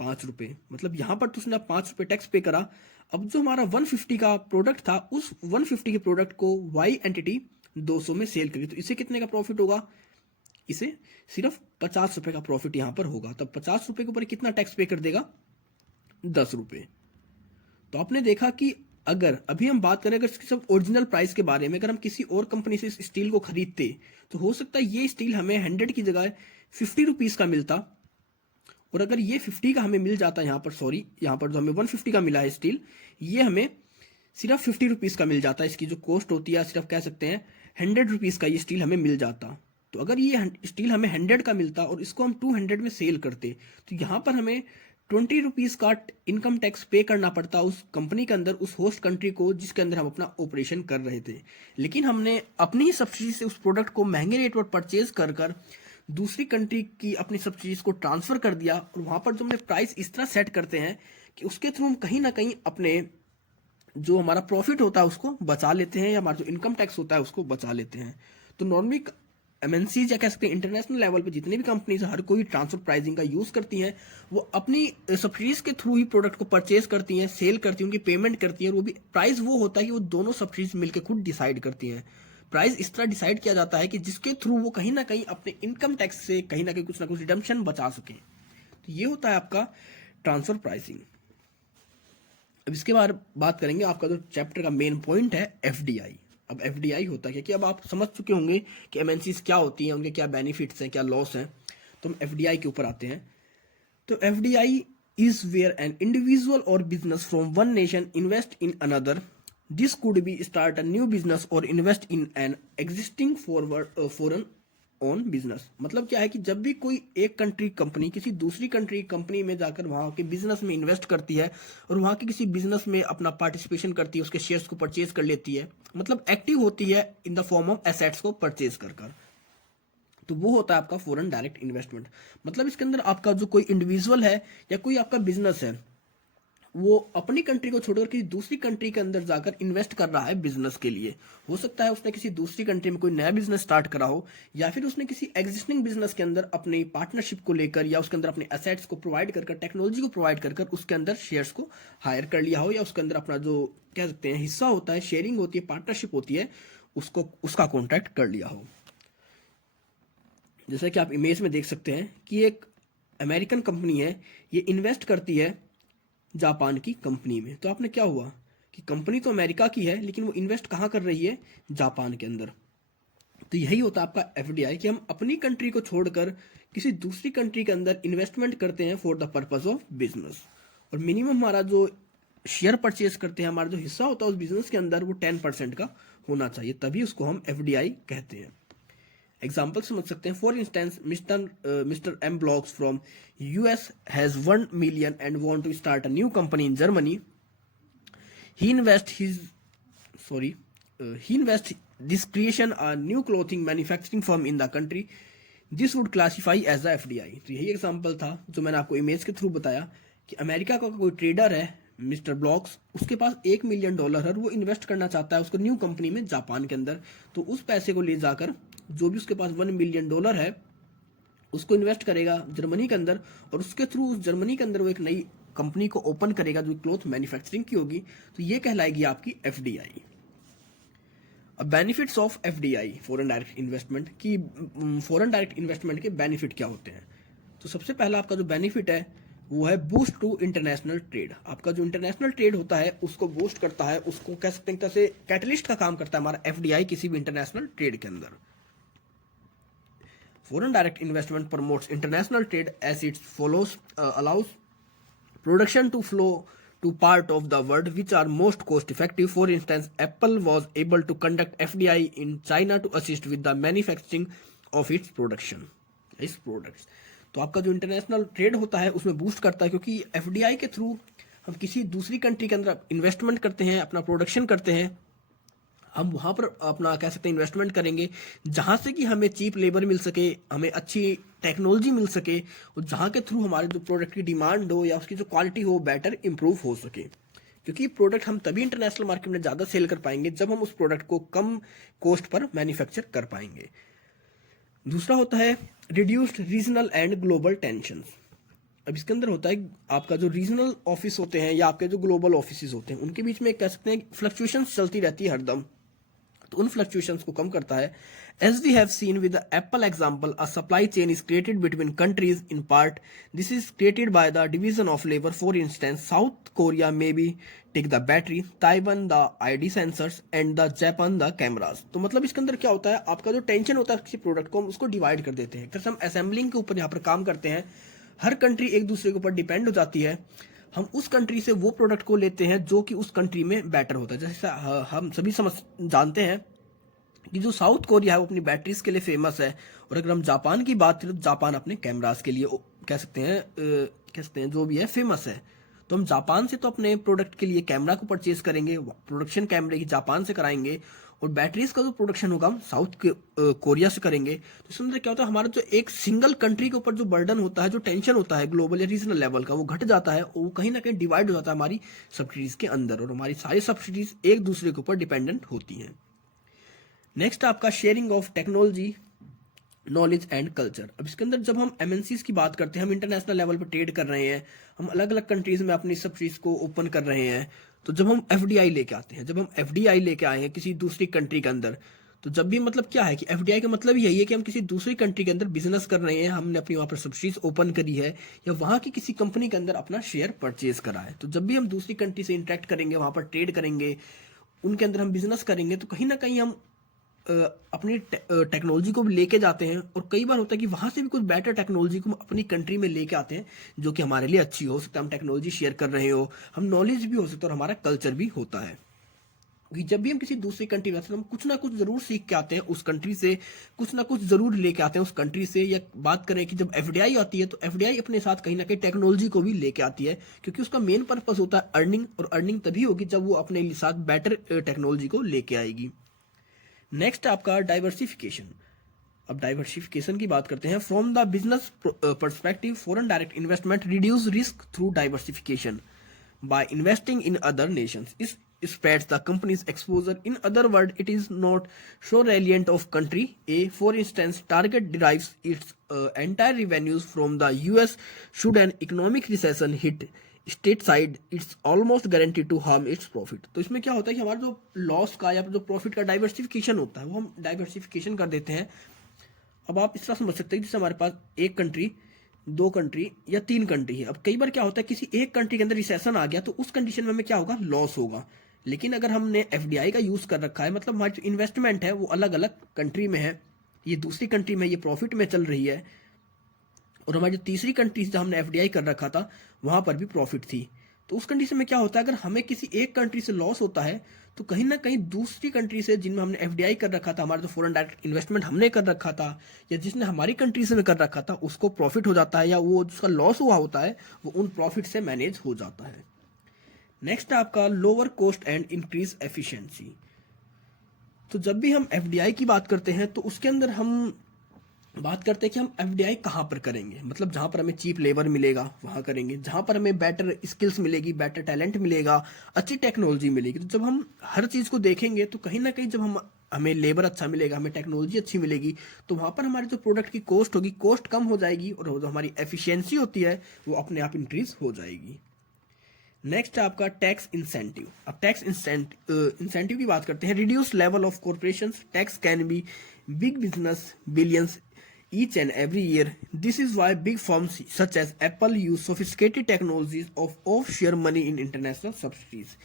5 रुपये। मतलब यहाँ पर तो उसने 5 रुपये टैक्स पे करा। अब जो हमारा 150 का प्रोडक्ट था उस 150 के प्रोडक्ट को वाई एंटिटी 200 में सेल करी, तो इसे कितने का प्रॉफिट होगा, इसे सिर्फ 50 रुपये का प्रॉफिट यहाँ पर होगा। तब 50 रुपये के ऊपर कितना टैक्स पे कर देगा, 10 रुपये। तो आपने देखा कि अगर अभी हम बात करें अगर इसके सब ओरिजिनल प्राइस के बारे में, अगर हम किसी और कंपनी से इस स्टील को खरीदते तो हो सकता है ये स्टील हमें 100 की जगह 50 रुपीज़ का मिलता, और अगर ये 50 का हमें मिल जाता यहाँ पर, सॉरी यहाँ पर जो हमें 150 का मिला है स्टील, ये हमें सिर्फ 50 रुपीज़ का मिल जाता है। इसकी जो कॉस्ट होती है सिर्फ कह सकते हैं 100 रुपीज़ का ये स्टील हमें मिल जाता। तो अगर ये स्टील हमें 100 का मिलता और इसको हम 200 में सेल करते तो यहाँ पर हमें 20 रुपीज़ का इनकम टैक्स पे करना पड़ता उस कंपनी के अंदर, उस होस्ट कंट्री को जिसके अंदर हम अपना ऑपरेशन कर रहे थे। लेकिन हमने अपनी ही सब्सिडी से उस प्रोडक्ट को महंगे रेट पर परचेज कर कर दूसरी कंट्री की अपनी सब्सिडीज को ट्रांसफर कर दिया, और वहां पर जो हमने प्राइस इस तरह सेट करते हैं कि उसके थ्रू हम कहीं ना कहीं अपने जो हमारा प्रॉफिट होता है उसको बचा लेते हैं, या हमारा जो इनकम टैक्स होता है उसको बचा लेते हैं। तो नॉर्मली एमएनसीज या कह सकते हैं इंटरनेशनल लेवल पे जितनी भी कंपनीज हर कोई ट्रांसफर प्राइसिंग का यूज करती हैं, वो अपनी सब्सिडीज के थ्रू ही प्रोडक्ट को परचेज करती हैं, सेल करती हैं, उनकी पेमेंट करती हैं, और वो भी प्राइस वो होता है कि वो दोनों सब्सिडीज मिलकर खुद डिसाइड करती हैं। प्राइस इस तरह डिसाइड किया जाता है कि जिसके थ्रू वो कहीं ना कहीं अपने इनकम टैक्स से कहीं ना कुछ रिडम्पशन बचा सके। तो ये होता है आपका ट्रांसफर प्राइसिंग। अब इसके बाद बात करेंगे आपका जो चैप्टर का मेन पॉइंट है एफडीआई। अब एफडीआई होता है कि अब आप समझ चुके होंगे कि एमएनसीज क्या होती हैं, उनके क्या बेनिफिट्स हैं, क्या लॉस हैं। तो हम एफडीआई के ऊपर आते हैं। तो FDI is where an individual और business from one nation invest in another. This could be start a new business और invest in an existing foreign owned business. मतलब क्या है कि जब भी कोई एक कंट्री कंपनी किसी दूसरी कंट्री कंपनी में जाकर वहां के बिजनेस में इन्वेस्ट करती है और वहां के किसी बिजनेस में अपना पार्टिसिपेशन करती है, उसके शेयर्स को परचेज कर लेती है, मतलब एक्टिव होती है in the form of assets को परचेज कर, तो वो होता है आपका फॉरेन डायरेक्ट इन्वेस्टमेंट। मतलब इसके अंदर आपका जो कोई इंडिविजुअल है या कोई आपका बिजनेस है, वो अपनी कंट्री को छोड़कर किसी दूसरी कंट्री के अंदर जाकर इन्वेस्ट कर रहा है बिजनेस के लिए। हो सकता है उसने किसी दूसरी कंट्री में कोई नया बिजनेस स्टार्ट करा हो, या फिर उसने किसी एग्जिस्टिंग बिजनेस के अंदर अपनी पार्टनरशिप को लेकर या उसके अंदर अपने एसेट्स को प्रोवाइड कर टेक्नोलॉजी को प्रोवाइड कर उसके अंदर शेयर्स को हायर कर लिया हो, या उसके अंदर अपना जो कह सकते हैं हिस्सा होता है, शेयरिंग होती है, पार्टनरशिप होती है, उसको उसका कॉन्ट्रैक्ट कर लिया हो। जैसा कि आप इमेज में देख सकते हैं कि एक अमेरिकन कंपनी है, ये इन्वेस्ट करती है जापान की कंपनी में। तो आपने क्या हुआ कि कंपनी तो अमेरिका की है लेकिन वो इन्वेस्ट कहाँ कर रही है, जापान के अंदर। तो यही होता है आपका एफडीआई कि हम अपनी कंट्री को छोड़कर किसी दूसरी कंट्री के अंदर इन्वेस्टमेंट करते हैं for the purpose of business, और मिनिमम हमारा जो शेयर परचेज करते हैं, हमारा जो हिस्सा होता है उस बिजनेस के अंदर वो 10% का होना चाहिए, तभी उसको हम एफडीआई कहते हैं। एग्जाम्पल समझ सकते हैं। For instance mister M blocks from US has 1 million and want to start a new company in Germany. He invest this creation a new clothing manufacturing firm in the country. This would classify as the FDI. तो यही example था जो मैंने आपको image के through बताया कि America का कोई ट्रेडर है मिस्टर ब्लॉक्स, उसके पास $1 million है, वो इन्वेस्ट करना चाहता है उसको न्यू कंपनी में जापान के अंदर। तो उस पैसे को ले जाकर जो भी उसके पास $1 million है उसको इन्वेस्ट करेगा जर्मनी के अंदर, और उसके थ्रू उस जर्मनी के अंदर वो एक नई कंपनी को ओपन करेगा जो क्लॉथ मैन्युफैक्चरिंग की होगी। तो ये कहलाएगी आपकी एफडीआई। अब benefits of FDI foreign direct investment की, फॉरेन डायरेक्ट इन्वेस्टमेंट के बेनिफिट क्या होते हैं। तो सबसे पहला आपका जो बेनिफिट है वो है बूस्ट टू इंटरनेशनल ट्रेड। आपका जो इंटरनेशनल ट्रेड होता है उसको बूस्ट करता है, उसको कह सकते हैं जैसे कैटलिस्ट का काम करता है हमारा एफडीआई किसी भी इंटरनेशनल ट्रेड के अंदर। Foreign direct investment promotes international trade as it follows allows production to flow to part of the world which are most cost effective. For instance, Apple was able to conduct FDI in China to assist with the manufacturing of its products. तो आपका जो international trade होता है उसमें boost करता है, क्योंकि FDI के थ्रू हम किसी दूसरी कंट्री के अंदर इन्वेस्टमेंट करते हैं, अपना प्रोडक्शन करते हैं, हम वहाँ पर अपना कह सकते हैं इन्वेस्टमेंट करेंगे जहाँ से कि हमें चीप लेबर मिल सके, हमें अच्छी टेक्नोलॉजी मिल सके, और जहाँ के थ्रू हमारे जो प्रोडक्ट की डिमांड हो या उसकी जो क्वालिटी हो बेटर इंप्रूव हो सके। क्योंकि प्रोडक्ट हम तभी इंटरनेशनल मार्केट में ज़्यादा सेल कर पाएंगे जब हम उस प्रोडक्ट को कम कॉस्ट पर मैन्युफैक्चर कर पाएंगे। दूसरा होता है reduced regional and global tensions. अब इसके अंदर होता है आपका जो रीजनल ऑफिस होते हैं या आपके जो ग्लोबल ऑफिस होते हैं उनके बीच में कह सकते हैं फ्लक्चुएशंस चलती रहती है हरदम। तो उन फ्लक्चुएशंस को कम करता है। As we have seen with the Apple example, a supply chain is created between countries in part this is created by the division of labour. For instance South Korea may be take the battery, Taiwan the ID sensors and the Japan the cameras. तो मतलब इसके अंदर क्या होता है, आपका जो tension होता है किसी प्रोडक्ट को हम उसको डिवाइड कर देते हैं। जैसे हम असेंबलिंग के ऊपर यहाँ पर काम करते हैं, हर कंट्री एक दूसरे के ऊपर डिपेंड हो जाती है। हम उस कंट्री से वो प्रोडक्ट को लेते हैं जो कि उस कंट्री में बेटर होता है। जैसे हम सभी समझ जानते हैं कि जो साउथ कोरिया है वो अपनी बैटरीज के लिए फेमस है, और अगर हम जापान की बात करें तो जापान अपने कैमरास के लिए कह सकते हैं जो भी है फेमस है। तो हम जापान से तो अपने प्रोडक्ट के लिए कैमरा को परचेज करेंगे, प्रोडक्शन कैमरे की जापान से कराएंगे, और बैटरीज का जो प्रोडक्शन होगा हम साउथ कोरिया से करेंगे। तो इसके अंदर क्या होता है, हमारा जो एक सिंगल कंट्री के ऊपर जो बर्डन होता है, जो टेंशन होता है ग्लोबल या रीजनल लेवल का, वो घट जाता है, और वो कहीं ना कहीं डिवाइड हो जाता है हमारी सब्सिडीज के अंदर, और हमारी सारी सब्सिडीज एक दूसरे के ऊपर डिपेंडेंट होती हैं। नेक्स्ट आपका sharing of technology, knowledge and culture. अब इसके अंदर जब हम एमएनसीज की बात करते हैं, हम इंटरनेशनल लेवल पर ट्रेड कर रहे हैं, हम अलग अलग कंट्रीज में अपनी सब्सिडीज को ओपन कर रहे हैं। तो जब हम एफडीआई लेके आते हैं, जब हम एफडीआई लेके आए हैं किसी दूसरी कंट्री के अंदर, तो जब भी मतलब क्या है कि एफडीआई का मतलब यही है कि हम किसी दूसरी कंट्री के अंदर बिजनेस कर रहे हैं, हमने अपनी वहाँ पर सब्सिडीज ओपन करी है, या वहाँ की किसी कंपनी के अंदर अपना शेयर परचेज करा है। तो जब भी हम दूसरी कंट्री से इंटरेक्ट करेंगे, वहाँ पर ट्रेड करेंगे, उनके अंदर हम बिजनेस करेंगे, तो कहीं ना कहीं हम अपनी टेक्नोलॉजी को भी लेके जाते हैं, और कई बार होता है कि वहां से भी कुछ बेटर टेक्नोलॉजी को अपनी कंट्री में लेके आते हैं जो कि हमारे लिए अच्छी हो सकता है। हम टेक्नोलॉजी शेयर कर रहे हो, हम नॉलेज भी हो सकता है, और हमारा कल्चर भी होता है। कि जब भी हम किसी दूसरी कंट्री में आते हैं, हम कुछ ना कुछ जरूर सीख के आते हैं उस कंट्री से, कुछ ना कुछ जरूर लेके आते हैं उस कंट्री से। या बात करें कि जब एफडीआई आती है, तो एफडीआई अपने साथ कहीं ना कहीं टेक्नोलॉजी को भी लेके आती है, क्योंकि उसका मेन पर्पस होता है अर्निंग, और अर्निंग तभी होगी जब वो अपने साथ बेटर टेक्नोलॉजी को लेके आएगी। नेक्स्ट आपका डाइवर्सिफिकेशन। अब डाइवर्सिफिकेशन की बात करते हैं। From the business perspective, foreign direct investment reduce risk through diversification by investing in other Nations. इस spreads the company's exposure. In other words, it is not so reliant of country A. For instance, Target derives its entire revenues from the US. Should an economic recession hit stateside, it's almost guaranteed to harm its profit. तो इसमें क्या होता है कि हमारा जो loss का या जो प्रॉफिट का डाइवर्सिफिकेशन होता है, वो हम डाइवर्सिफिकेशन कर देते हैं। अब आप इस तरह समझ सकते हैं जैसे हमारे पास एक कंट्री, दो कंट्री या तीन कंट्री है। अब कई बार क्या होता है किसी एक कंट्री के अंदर रिसेशन आ गया, तो उस कंडीशन में हमें क्या होगा, लॉस होगा। लेकिन अगर हमने एफडीआई का यूज कर रखा है, मतलब हमारी जो इन्वेस्टमेंट है वो अलग अलग कंट्री में है, ये दूसरी कंट्री में ये प्रॉफिट में चल रही है, और हमारी जो तीसरी कंट्री जहां हमने एफडीआई कर रखा था वहां पर भी प्रॉफिट थी। तो उस कंडीशन में क्या होता है, अगर हमें किसी एक कंट्री से लॉस होता है, तो कहीं ना कहीं दूसरी कंट्री से जिनमें हमने एफडीआई कर रखा था, हमारा जो फॉरेन डायरेक्ट इन्वेस्टमेंट हमने कर रखा था, या जिसने हमारी कंट्री से में कर रखा था, उसको प्रॉफिट हो जाता है, या वो जिसका लॉस हुआ होता है वो उन प्रॉफिट से मैनेज हो जाता है। नेक्स्ट आपका lower cost and increase efficiency. तो जब भी हम एफडीआई की बात करते हैं, तो उसके अंदर हम बात करते हैं कि हम एफडीआई कहाँ पर करेंगे। मतलब जहां पर हमें चीप लेबर मिलेगा वहां करेंगे, जहां पर हमें बेटर स्किल्स मिलेगी, बेटर टैलेंट मिलेगा, अच्छी टेक्नोलॉजी मिलेगी। तो जब हम हर चीज़ को देखेंगे, तो कहीं ना कहीं जब हमें लेबर अच्छा मिलेगा, हमें टेक्नोलॉजी अच्छी मिलेगी, तो वहां पर हमारी जो प्रोडक्ट की कॉस्ट होगी, कॉस्ट कम हो जाएगी, और जो हमारी एफिशिएंसी होती है वो अपने आप इंक्रीज हो जाएगी। नेक्स्ट आपका टैक्स इंसेंटिव। अब टैक्स इंसेंटिव की बात करते हैं। Reduce level of corporation tax can be big business billions each and every year. This is why big firms such as Apple use sophisticated technologies of offshore money in international subsidies.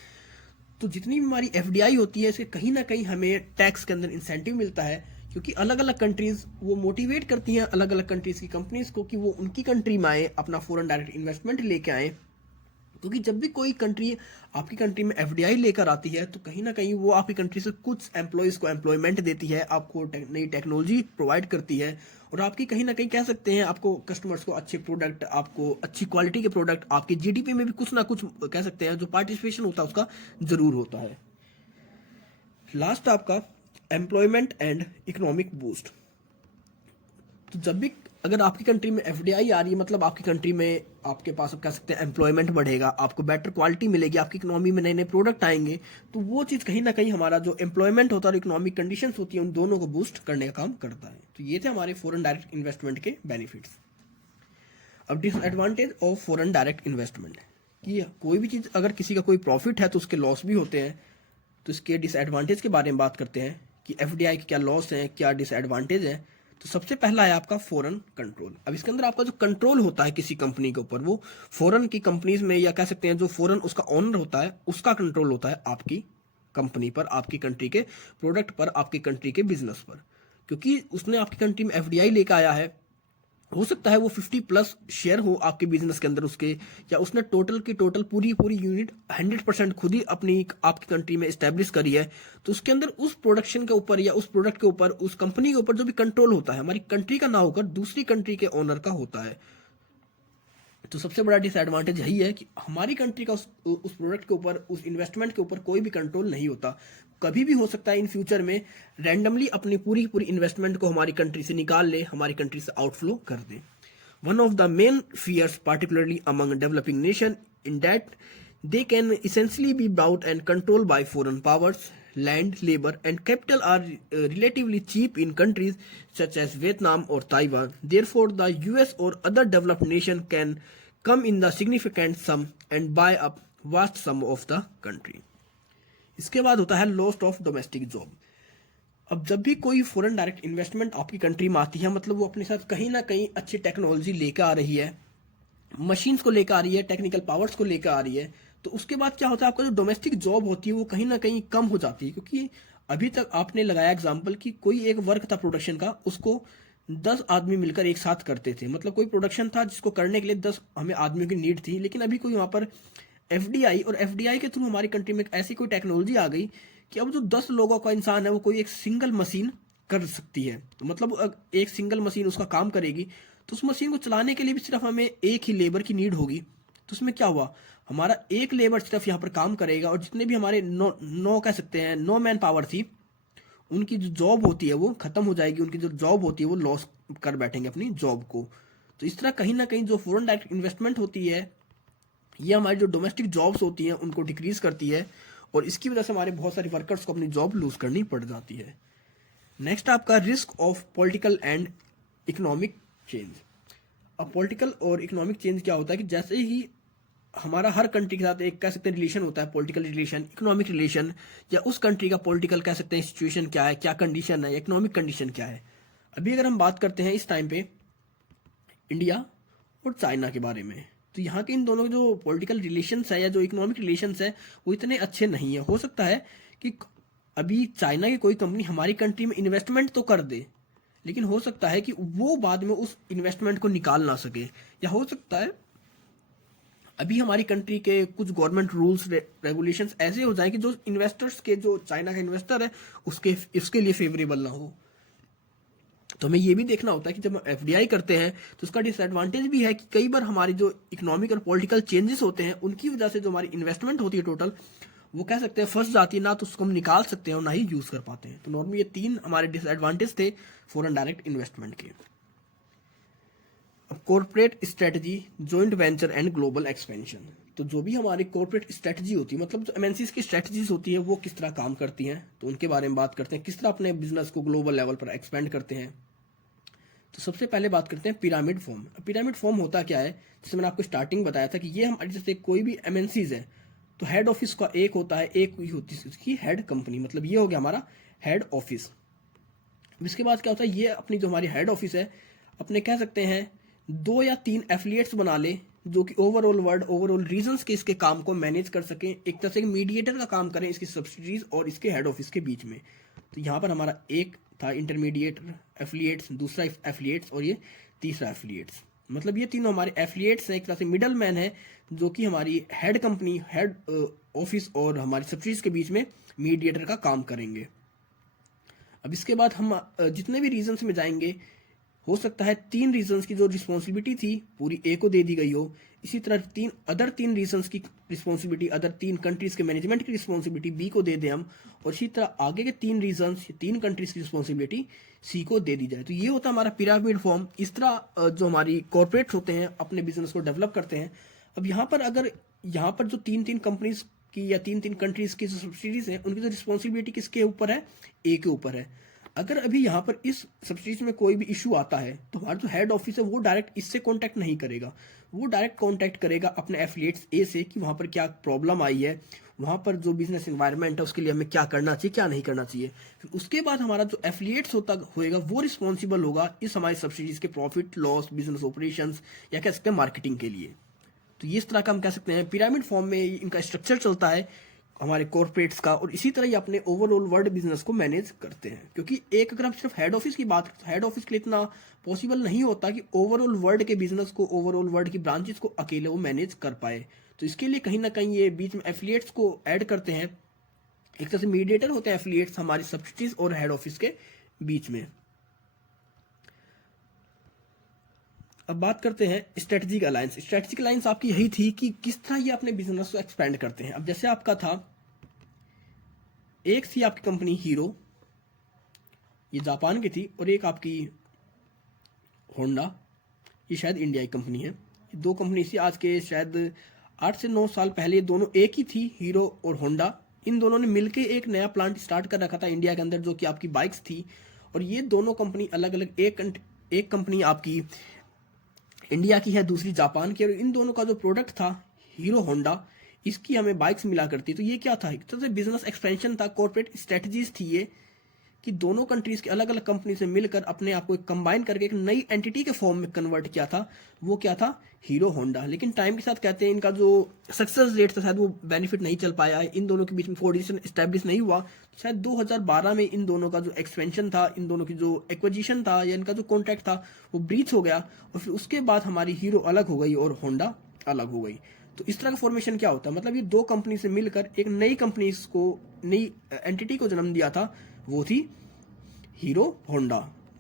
तो जितनी भी हमारी FDI होती है, इससे कहीं ना कहीं हमें टैक्स के अंदर इंसेंटिव मिलता है, क्योंकि अलग अलग कंट्रीज वो मोटिवेट करती हैं अलग अलग कंट्रीज की कंपनीज को कि वो उनकी कंट्री में आए, अपना फॉरेन डायरेक्ट इन्वेस्टमेंट लेके आए। क्योंकि जब भी कोई कंट्री आपकी कंट्री में एफडीआई लेकर आती है, तो कहीं ना कहीं वो आपकी कंट्री से कुछ एम्प्लॉयज़ को एम्प्लॉयमेंट देती है, आपको नई टेक्नोलॉजी प्रोवाइड करती है, और आपकी कहीं ना कहीं कह सकते हैं आपको कस्टमर्स को अच्छे प्रोडक्ट, आपको अच्छी क्वालिटी के प्रोडक्ट, आपके जीडीपी में भी कुछ ना कुछ कह सकते हैं जो पार्टिसिपेशन होता है उसका जरूर होता है। लास्ट आपका एम्प्लॉयमेंट एंड इकोनॉमिक बूस्ट। तो जब भी अगर आपकी कंट्री में एफडीआई आ रही है, मतलब आपकी कंट्री में आपके पास आप कह सकते हैं एम्प्लॉयमेंट बढ़ेगा, आपको बेटर क्वालिटी मिलेगी, आपकी इकोनॉमी में नए नए प्रोडक्ट आएंगे, तो वो चीज़ कहीं ना कहीं हमारा जो एम्प्लॉयमेंट होता है और इकोनॉमिक कंडीशंस होती है, उन दोनों को बूस्ट करने का काम करता है। तो ये थे हमारे फॉरेन डायरेक्ट इन्वेस्टमेंट के बेनिफिट्स। अब disadvantage of foreign direct investment, कि कोई भी चीज़ अगर किसी का कोई प्रॉफिट है तो उसके लॉस भी होते हैं। तो इसके डिसएडवांटेज के बारे में बात करते हैं कि एफडीआई के क्या लॉस हैं, क्या डिसएडवांटेज है। तो सबसे पहला है आपका फॉरेन कंट्रोल। अब इसके अंदर आपका जो कंट्रोल होता है किसी कंपनी के ऊपर, वो फॉरेन की कंपनीज में, या कह सकते हैं जो फॉरेन उसका ओनर होता है, उसका कंट्रोल होता है आपकी कंपनी पर, आपकी कंट्री के प्रोडक्ट पर, आपकी कंट्री के बिजनेस पर। क्योंकि उसने आपकी कंट्री में एफडीआई लेकर आया है, हो सकता है वो 50+ शेयर हो आपके बिजनेस के अंदर उसके, या उसने टोटल की टोटल पूरी पूरी यूनिट 100% खुद ही अपनी आपकी कंट्री में इस्टेब्लिश करी है। तो उसके अंदर उस प्रोडक्शन के ऊपर या उस प्रोडक्ट के ऊपर, उस कंपनी के ऊपर जो भी कंट्रोल होता है, हमारी कंट्री का ना होकर दूसरी कंट्री के ओनर का होता है। तो सबसे बड़ा डिसएडवांटेज यही है कि हमारी कंट्री का उस प्रोडक्ट के ऊपर, उस इन्वेस्टमेंट के ऊपर कोई भी कंट्रोल नहीं होता। कभी भी हो सकता है इन फ्यूचर में रैंडमली अपनी पूरी पूरी इन्वेस्टमेंट को हमारी कंट्री से निकाल ले, हमारी कंट्री से आउटफ्लो कर दे। One of the main fears particularly among developing nation in that they can essentially be bought and controlled by foreign powers. Land, labor, and capital are relatively cheap in countries such as Vietnam or Taiwan. Therefore, the US or other developed nation can come in the significant sum and buy up vast sum of the country. इसके बाद होता है lost of domestic job. अब जब भी कोई foreign direct investment आपकी country में आती है, मतलब वो अपने साथ कहीं ना कहीं अच्छी टेक्नोलॉजी लेकर आ रही है, मशीन्स को लेकर आ रही है, टेक्निकल पावर्स को लेकर आ रही है, तो उसके बाद क्या होता है, आपका जो डोमेस्टिक जॉब होती है वो कहीं ना कहीं कम हो जाती है। क्योंकि अभी तक आपने लगाया एग्जांपल कि कोई एक वर्क था प्रोडक्शन का, उसको 10 आदमी मिलकर एक साथ करते थे, मतलब कोई प्रोडक्शन था जिसको करने के लिए 10 हमें आदमियों की नीड थी। लेकिन अभी कोई वहाँ पर एफडीआई, और एफडीआई के थ्रू हमारी कंट्री में ऐसी कोई टेक्नोलॉजी आ गई कि अब जो 10 लोगों का इंसान है वो कोई एक सिंगल मशीन कर सकती है। तो मतलब एक सिंगल मशीन उसका काम करेगी, तो उस मशीन को चलाने के लिए भी सिर्फ हमें एक ही लेबर की नीड होगी। तो उसमें क्या हुआ, हमारा एक लेबर सिर्फ यहाँ पर काम करेगा, और जितने भी हमारे नो कह सकते हैं नो मैन पावर थी, उनकी जो जॉब होती है वो खत्म हो जाएगी, उनकी जो जॉब होती है वो लॉस कर बैठेंगे अपनी जॉब को। तो इस तरह कहीं ना कहीं जो फॉरेन डायरेक्ट इन्वेस्टमेंट होती है, ये हमारी जो डोमेस्टिक जॉब्स होती हैं उनको डिक्रीज करती है, और इसकी वजह से हमारे बहुत सारे वर्कर्स को अपनी जॉब लूज करनी पड़ जाती है। नेक्स्ट आपका risk of political and economic change. अब पॉलिटिकल और इकोनॉमिक चेंज क्या होता है कि जैसे ही हमारा हर कंट्री के साथ एक कह सकते हैं रिलेशन होता है, पॉलिटिकल रिलेशन, इकोनॉमिक रिलेशन, या उस कंट्री का पॉलिटिकल कह सकते हैं सिचुएशन क्या है, क्या कंडीशन है, इकोनॉमिक कंडीशन क्या है। अभी अगर हम बात करते हैं इस टाइम पे इंडिया और चाइना के बारे में, तो यहाँ के इन दोनों के जो पॉलिटिकल रिलेशंस है या जो इकोनॉमिक रिलेशंस है वो इतने अच्छे नहीं है। हो सकता है कि अभी चाइना की कोई कंपनी हमारी कंट्री में इन्वेस्टमेंट तो कर दे, लेकिन हो सकता है कि वो बाद में उस इन्वेस्टमेंट को निकाल ना सके, या हो सकता है अभी हमारी कंट्री के कुछ गवर्नमेंट रूल्स रेगुलेशंस ऐसे हो जाएं कि जो इन्वेस्टर्स के, जो चाइना का इन्वेस्टर है उसके लिए फेवरेबल ना हो। तो हमें ये भी देखना होता है कि जब हम एफडीआई करते हैं तो उसका डिसएडवांटेज भी है कि कई बार हमारी जो इकोनॉमिक और पॉलिटिकल चेंजेस होते हैं उनकी वजह से जो हमारी इन्वेस्टमेंट होती है टोटल, वो कह सकते हैं फंस जाती है, ना तो उसको हम निकाल सकते हैं और ना ही यूज कर पाते हैं। तो नॉर्मली ये 3 हमारे डिसएडवांटेज थे फॉरेन डायरेक्ट इन्वेस्टमेंट के। अब corporate strategy, joint venture and global expansion. तो जो भी हमारी कॉर्पोरेट स्ट्रेटजी होती है, मतलब जो एमएनसीज की स्ट्रेटजीज होती है वो किस तरह काम करती हैं, तो उनके बारे में बात करते हैं, किस तरह अपने बिजनेस को ग्लोबल लेवल पर एक्सपेंड करते हैं। तो सबसे पहले बात करते हैं पिरामिड फॉर्म। पिरामिड फॉर्म होता क्या है, जैसे मैंने आपको स्टार्टिंग बताया था कि ये हमारी जैसे कोई भी एमएनसीज है तो हेड ऑफिस का एक होता है, एक ही होती है उसकी हेड कंपनी, मतलब ये हो गया हमारा हेड ऑफिस। इसके बाद क्या होता है, ये अपनी जो हमारी हेड ऑफिस है अपने कह सकते हैं 2 या 3 एफिलिएट्स बना ले जो कि ओवरऑल रीजन्स के इसके काम को मैनेज कर सकें, एक तरह से मीडिएटर का काम करें इसकी सब्सिडीज और इसके हेड ऑफिस के बीच में। तो यहाँ पर हमारा एक था इंटरमीडिएटर एफिलिएट्स, दूसरा एफिलिएट्स और ये तीसरा एफिलिएट्स। मतलब ये तीनों हमारे एफिलिएट्स हैं, एक तरह से मिडल मैन है जो कि हमारी हेड कंपनी, हेड ऑफिस और हमारी सब्सिडीज के बीच में मीडिएटर का काम करेंगे। अब इसके बाद हम जितने भी रीजन्स में जाएंगे, हो सकता है 3 रीजन्स की जो रिस्पॉन्सिबिलिटी थी पूरी ए को दे दी गई हो, इसी तरह 3 रीजन्स की रिस्पॉन्सिबिलिटी, अदर 3 कंट्रीज के मैनेजमेंट की रिस्पॉन्सिबिलिटी बी को दे दें हम, और इसी तरह आगे के 3 रीजन्स, 3 कंट्रीज की रिस्पॉन्सिबिलिटी सी को दे दी जाए। तो ये होता है हमारा पिरामिड फॉर्म। इस तरह जो हमारी कॉर्पोरेट्स होते हैं अपने बिजनेस को डेवलप करते हैं। अब यहाँ पर अगर यहाँ पर जो 3 कंपनीज की या 3 कंट्रीज की जो सब्सिडीज हैं उनकी जो रिस्पॉन्सिबिलिटी किसके ऊपर है, ए के ऊपर है। अगर अभी यहाँ पर इस सब्सिडीज में कोई भी इशू आता है तो हमारा जो हेड ऑफिस है वो डायरेक्ट इससे कांटेक्ट नहीं करेगा, वो डायरेक्ट कांटेक्ट करेगा अपने एफिलिएट्स ए से कि वहाँ पर क्या प्रॉब्लम आई है, वहाँ पर जो बिजनेस एनवायरनमेंट है उसके लिए हमें क्या करना चाहिए क्या नहीं करना चाहिए। फिर उसके बाद हमारा जो एफिलिएट्स होएगा वो रिस्पॉन्सिबल होगा इस हमारी सब्सिडीज के प्रॉफिट लॉस, बिजनेस ऑपरेशंस या कह सकते हैं मार्केटिंग के लिए। तो ये इस तरह का हम कह सकते हैं पिरामिड फॉर्म में इनका स्ट्रक्चर चलता है हमारे कॉर्पोरेट्स का, और इसी तरह ये अपने ओवरऑल वर्ल्ड बिजनेस को मैनेज करते हैं। क्योंकि एक अगर हम सिर्फ हेड ऑफिस की बात करें तो हेड ऑफिस के लिए इतना पॉसिबल नहीं होता कि ओवरऑल वर्ल्ड के बिजनेस को, ओवरऑल वर्ल्ड की ब्रांचेस को अकेले वो मैनेज कर पाए। तो इसके लिए कहीं ना कहीं ये बीच में एफिलिएट्स को ऐड करते हैं, एक तरह से मीडिएटर होते हैं एफिलिएट्स हमारी सब्सिडीज और हेड ऑफिस के बीच में। अब बात करते हैं स्ट्रेटेजिक अलायंस। स्ट्रेटेजिक अलायंस आपकी यही थी कि किस तरह ये अपने बिजनेस को एक्सपेंड करते हैं। अब जैसे आपका था, एक थी आपकी कंपनी हीरो, ये जापान की थी, और एक आपकी होंडा, ये शायद इंडिया की कंपनी है। ये दो कंपनी थी, आज के शायद 8 से 9 साल पहले ये दोनों एक ही थी, हीरो और होंडा। इन दोनों ने मिलकर एक नया प्लांट स्टार्ट कर रखा था इंडिया के अंदर, जो कि आपकी बाइक्स थी। और ये दोनों कंपनी अलग अलग, एक कंपनी आपकी इंडिया की है, दूसरी जापान की, और इन दोनों का जो प्रोडक्ट था हीरो होंडा, इसकी हमें बाइक्स मिला करती। तो ये क्या था, एक तरह से बिजनेस एक्सपेंशन था, कॉर्पोरेट स्ट्रेटजीज थी ये, कि दोनों कंट्रीज के अलग अलग कंपनी से मिलकर अपने आप को कंबाइन करके एक नई एंटिटी के फॉर्म में कन्वर्ट किया था। वो क्या था, हीरो होंडा। लेकिन टाइम के साथ कहते हैं इनका जो सक्सेस रेट था शायद वो बेनिफिट नहीं चल पाया, इन दोनों के बीच में कोऑर्डिनेशन एस्टेब्लिश नहीं हुआ। शायद 2012 में इन दोनों का जो एक्सपेंशन था, इन दोनों की जो एक्विजिशन था या इनका जो कॉन्ट्रैक्ट था वो ब्रीच हो गया, और फिर उसके बाद हमारी हीरो अलग हो गई और होंडा अलग हो गई। तो इस तरह का फॉर्मेशन क्या होता है, मतलब ये दो कंपनी से मिलकर एक नई कंपनी को, नई एंटिटी को जन्म दिया था, वो थी हीरो होंडा।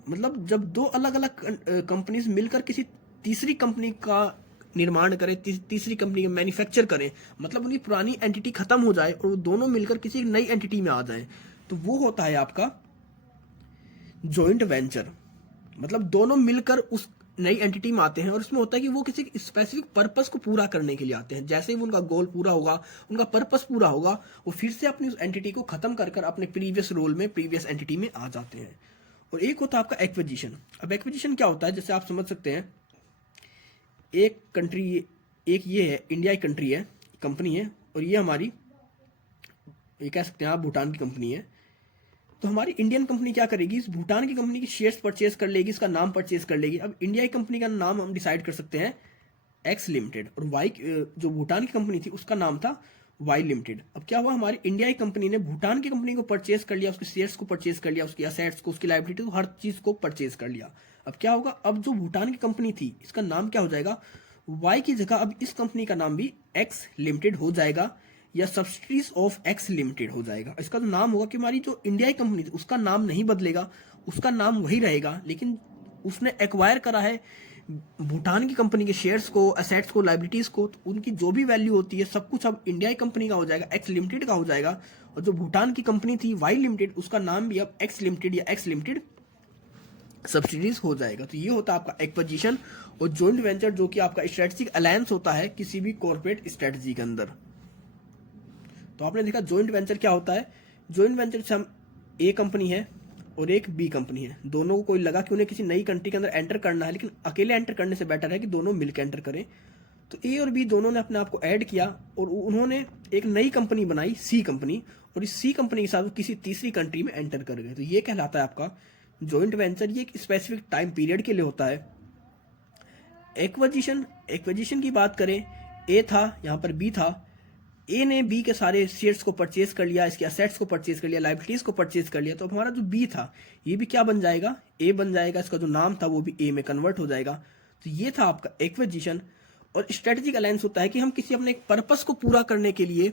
मतलब जब दो अलग अलग कंपनीज मिलकर किसी तीसरी कंपनी का निर्माण करें, तीसरी कंपनी का मैन्युफैक्चर करें, मतलब उनकी पुरानी एंटिटी खत्म हो जाए और वो दोनों मिलकर किसी नई एंटिटी में आ जाए, तो वो होता है आपका जॉइंट वेंचर। मतलब दोनों मिलकर उस नई एंटिटी में आते हैं, और इसमें होता है कि वो किसी स्पेसिफिक पर्पस को पूरा करने के लिए आते हैं। जैसे ही उनका गोल पूरा होगा, उनका पर्पस पूरा होगा, वो फिर से अपनी उस एंटिटी को खत्म कर कर अपने प्रीवियस रोल में, प्रीवियस एंटिटी में आ जाते हैं। और एक होता है आपका एक्विजिशन। अब एक्विजिशन क्या होता है, जैसे आप समझ सकते हैं, एक कंट्री, एक ये है इंडिया की कंट्री है, कंपनी है, और ये हमारी, ये कह सकते हैं आप भूटान की कंपनी है। तो हमारी इंडियन कंपनी क्या करेगी, इस भूटान की कंपनी की शेयर्स परचेज कर लेगी, इसका नाम परचेज कर लेगी। अब इंडिया की कंपनी का नाम हम डिसाइड कर सकते हैं एक्स लिमिटेड, और वाई, जो भूटान की कंपनी थी उसका नाम था वाई लिमिटेड। अब क्या हुआ, हमारी इंडिया की कंपनी ने भूटान की कंपनी को परचेज कर लिया, उसके शेयर्स को परचेज कर लिया, उसकी एसेट्स को, उसकी लायबिलिटी को, हर चीज को परचेज कर लिया। अब क्या होगा, अब जो भूटान की कंपनी थी इसका नाम क्या हो जाएगा, वाई की जगह अब इस कंपनी का नाम भी एक्स लिमिटेड हो जाएगा, या सब्सिडीज ऑफ एक्स लिमिटेड हो जाएगा। इसका जो नाम होगा, कि हमारी जो इंडिया की कंपनी थी उसका नाम नहीं बदलेगा, उसका नाम वही रहेगा, लेकिन उसने एक्वायर करा है भूटान की कंपनी के शेयर्स को, एसेट्स को, लाइबिलिटीज को, तो उनकी जो भी वैल्यू होती है सब कुछ अब इंडिया की कंपनी का हो जाएगा, एक्स लिमिटेड का हो जाएगा। और जो भूटान की कंपनी थी वाई लिमिटेड, उसका नाम भी अब एक्स लिमिटेड या एक्स लिमिटेड सब्सिडीज हो जाएगा। तो ये होता है आपका एक्विजिशन और जॉइंट वेंचर, जो कि आपका स्ट्रेटेजिक अलायंस होता है किसी भी कॉर्पोरेट स्ट्रेटजी के अंदर। तो आपने देखा जॉइंट वेंचर क्या होता है, जॉइंट वेंचर से हम, ए कंपनी है और एक बी कंपनी है, दोनों को कोई लगा कि उन्हें किसी नई कंट्री के अंदर एंटर करना है, लेकिन अकेले एंटर करने से बेटर है कि दोनों मिलकर एंटर करें। तो ए और बी दोनों ने अपने आप को ऐड किया और उन्होंने एक नई कंपनी बनाई, सी कंपनी, और इस सी कंपनी के साथ किसी तीसरी कंट्री में एंटर कर गए। तो ये कहलाता है आपका जॉइंट वेंचर। ये एक स्पेसिफिक टाइम पीरियड के लिए होता है। एक्विजिशन, एक्विजिशन की बात करें, ए था, यहाँ पर बी था, ए ने बी के सारे शेयर्स को परचेज कर लिया, इसके एसेट्स को परचेज कर लिया, लाइबिलिटीज को परचेज कर लिया। तो हमारा जो बी था ये भी क्या बन जाएगा, ए बन जाएगा, इसका जो नाम था वो भी ए में कन्वर्ट हो जाएगा। तो ये था आपका एक्विजिशन। और स्ट्रेटेजिक अलायंस होता है कि हम किसी अपने एक पर्पस को पूरा करने के लिए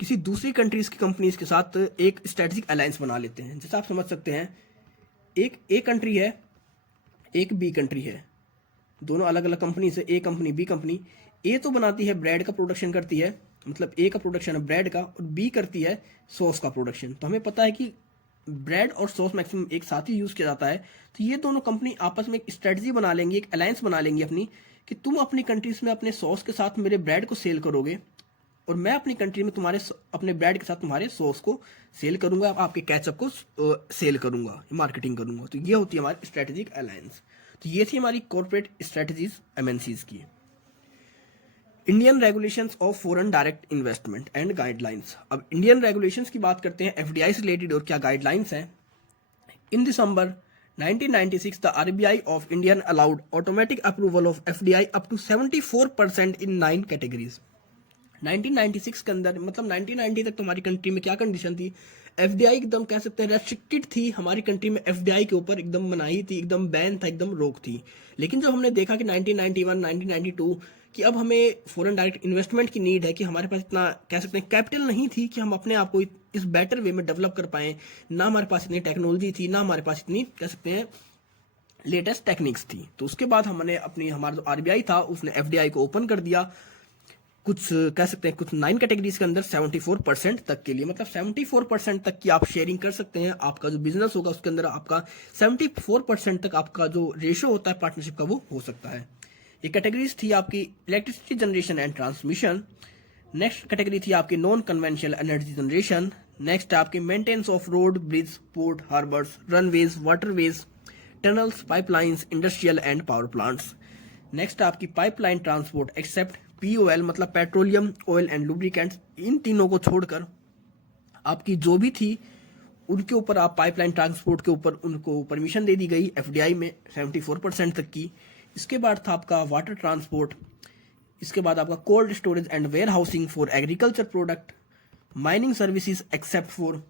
किसी दूसरी कंट्रीज की कंपनीज के साथ एक स्ट्रेटेजिक अलायंस बना लेते हैं। जैसे आप समझ सकते हैं, एक ए कंट्री है, एक बी कंट्री है, दोनों अलग अलग कंपनी से, ए कंपनी बी कंपनी। ए तो बनाती है ब्रेड का प्रोडक्शन करती है, मतलब ए का प्रोडक्शन है ब्रेड का, और बी करती है सॉस का प्रोडक्शन। तो हमें पता है कि ब्रेड और सॉस मैक्सिमम एक साथ ही यूज किया जाता है। तो ये दोनों कंपनी आपस में एक स्ट्रेटजी बना लेंगी, एक अलायंस बना लेंगी अपनी, कि तुम अपनी कंट्रीज में अपने सॉस के साथ मेरे ब्रेड को सेल करोगे, और मैं अपनी कंट्री में तुम्हारे अपने ब्रांड के साथ तुम्हारे सॉस को सेल करूंगा, आपके केचप को सेल करूंगा, मार्केटिंग करूंगा। तो ये होती है हमारी स्ट्रेटेजिक अलायंस। तो ये थी हमारी कॉर्पोरेट स्ट्रेटजीज एमएनसीज की। Indian regulations of foreign direct investment and guidelines. अब इंडियन रेगुलेशंस की बात करते हैं, एफडीआई से रिलेटेड और क्या गाइडलाइंस हैं। इन दिसंबर 1996 the RBI of Indian allowed automatic approval of FDI up to 74% in 9 categories। 1996 के अंदर मतलब 1990 तक तुम्हारी कंट्री में क्या कंडीशन थी, एफडीआई एकदम कह सकते हैं रेस्ट्रिक्टेड थी हमारी कंट्री में, एफडीआई के ऊपर एकदम मनाही थी, एकदम बैन था, एकदम रोक थी। लेकिन जब हमने देखा कि 1991 1992 कि अब हमें फॉरेन डायरेक्ट इन्वेस्टमेंट की नीड है, कि हमारे पास इतना कह सकते हैं कैपिटल नहीं थी कि हम अपने आप को इस बेटर वे में डेवलप कर पाएं, ना हमारे पास इतनी टेक्नोलॉजी थी, ना हमारे पास इतनी कह सकते हैं लेटेस्ट टेक्निक्स थी। तो उसके बाद हमने अपनी हमारा जो आरबीआई था उसने एफडीआई को ओपन कर दिया कुछ कह सकते हैं कुछ 9 कैटेगरीज के अंदर 74% तक के लिए, मतलब 74% तक की आप शेयरिंग कर सकते हैं। आपका जो बिजनेस होगा उसके अंदर आपका 74% तक आपका जो रेशो होता है पार्टनरशिप का वो हो सकता है। ये कैटेगरीज थी आपकी electricity generation and transmission. Next category थी आपकी non conventional energy generation. Next आपके maintenance of road, bridge, port, harbours, runways, waterways, tunnels, pipelines, industrial and power plants. Next आपकी पाइपलाइन ट्रांसपोर्ट एक्सेप्ट पीओएल मतलब petroleum, oil and lubricants. इन तीनों को छोड़कर आपकी जो भी थी उनके ऊपर आप पाइपलाइन ट्रांसपोर्ट के ऊपर उनको परमिशन दे दी गई एफडीआई में 74% तक की। इसके बाद था आपका वाटर ट्रांसपोर्ट। इसके बाद आपका cold storage and warehousing for agriculture product, mining services except for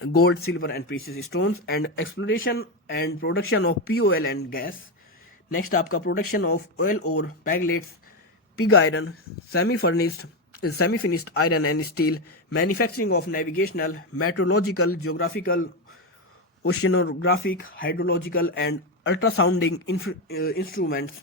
gold, silver and precious stones and exploration and production of POL and gas. Next आपका प्रोडक्शन ऑफ ऑयल और pellets, pig iron, semi finished iron and steel, manufacturing of navigational, metrological, geographical, oceanographic, hydrological and ultrasounding instruments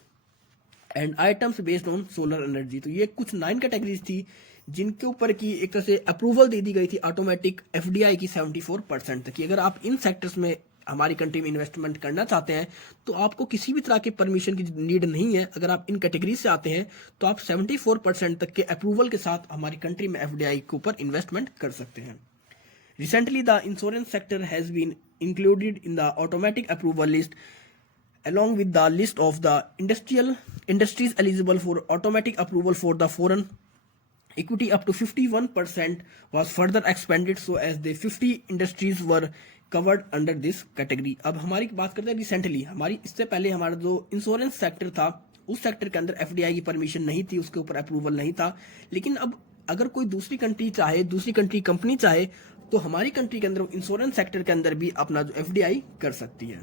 and items based on solar energy. तो ये कुछ 9 categories थी जिनके ऊपर की एक तरह से अप्रूवल दे दी गई थी ऑटोमेटिक एफडीआई की 74% तक की। अगर आप इन सेक्टर्स में हमारी कंट्री में इन्वेस्टमेंट करना चाहते हैं तो आपको किसी भी तरह के परमिशन की नीड नहीं है। अगर आप इन कैटेगरीज से आते हैं तो आप 74% तक के अप्रूवल के साथ हमारी कंट्री में एफडीआई के ऊपर इन्वेस्टमेंट कर सकते हैं। Recently, the insurance sector has been included in the automatic approval list, along with the list of the industries eligible for automatic approval for the foreign equity up to 51% was further expanded so as the 50 industries were covered under this category। अब हमारी बात करते हैं recently, हमारी इससे पहले हमारा जो इंश्योरेंस सेक्टर था उस सेक्टर के अंदर एफडीआई की परमिशन नहीं थी, उसके ऊपर अप्रूवल नहीं था। लेकिन अब अगर कोई दूसरी कंट्री चाहे, दूसरी कंट्री कंपनी चाहे तो हमारी कंट्री के अंदर इंश्योरेंस सेक्टर के अंदर भी अपना जो एफडीआई कर सकती है।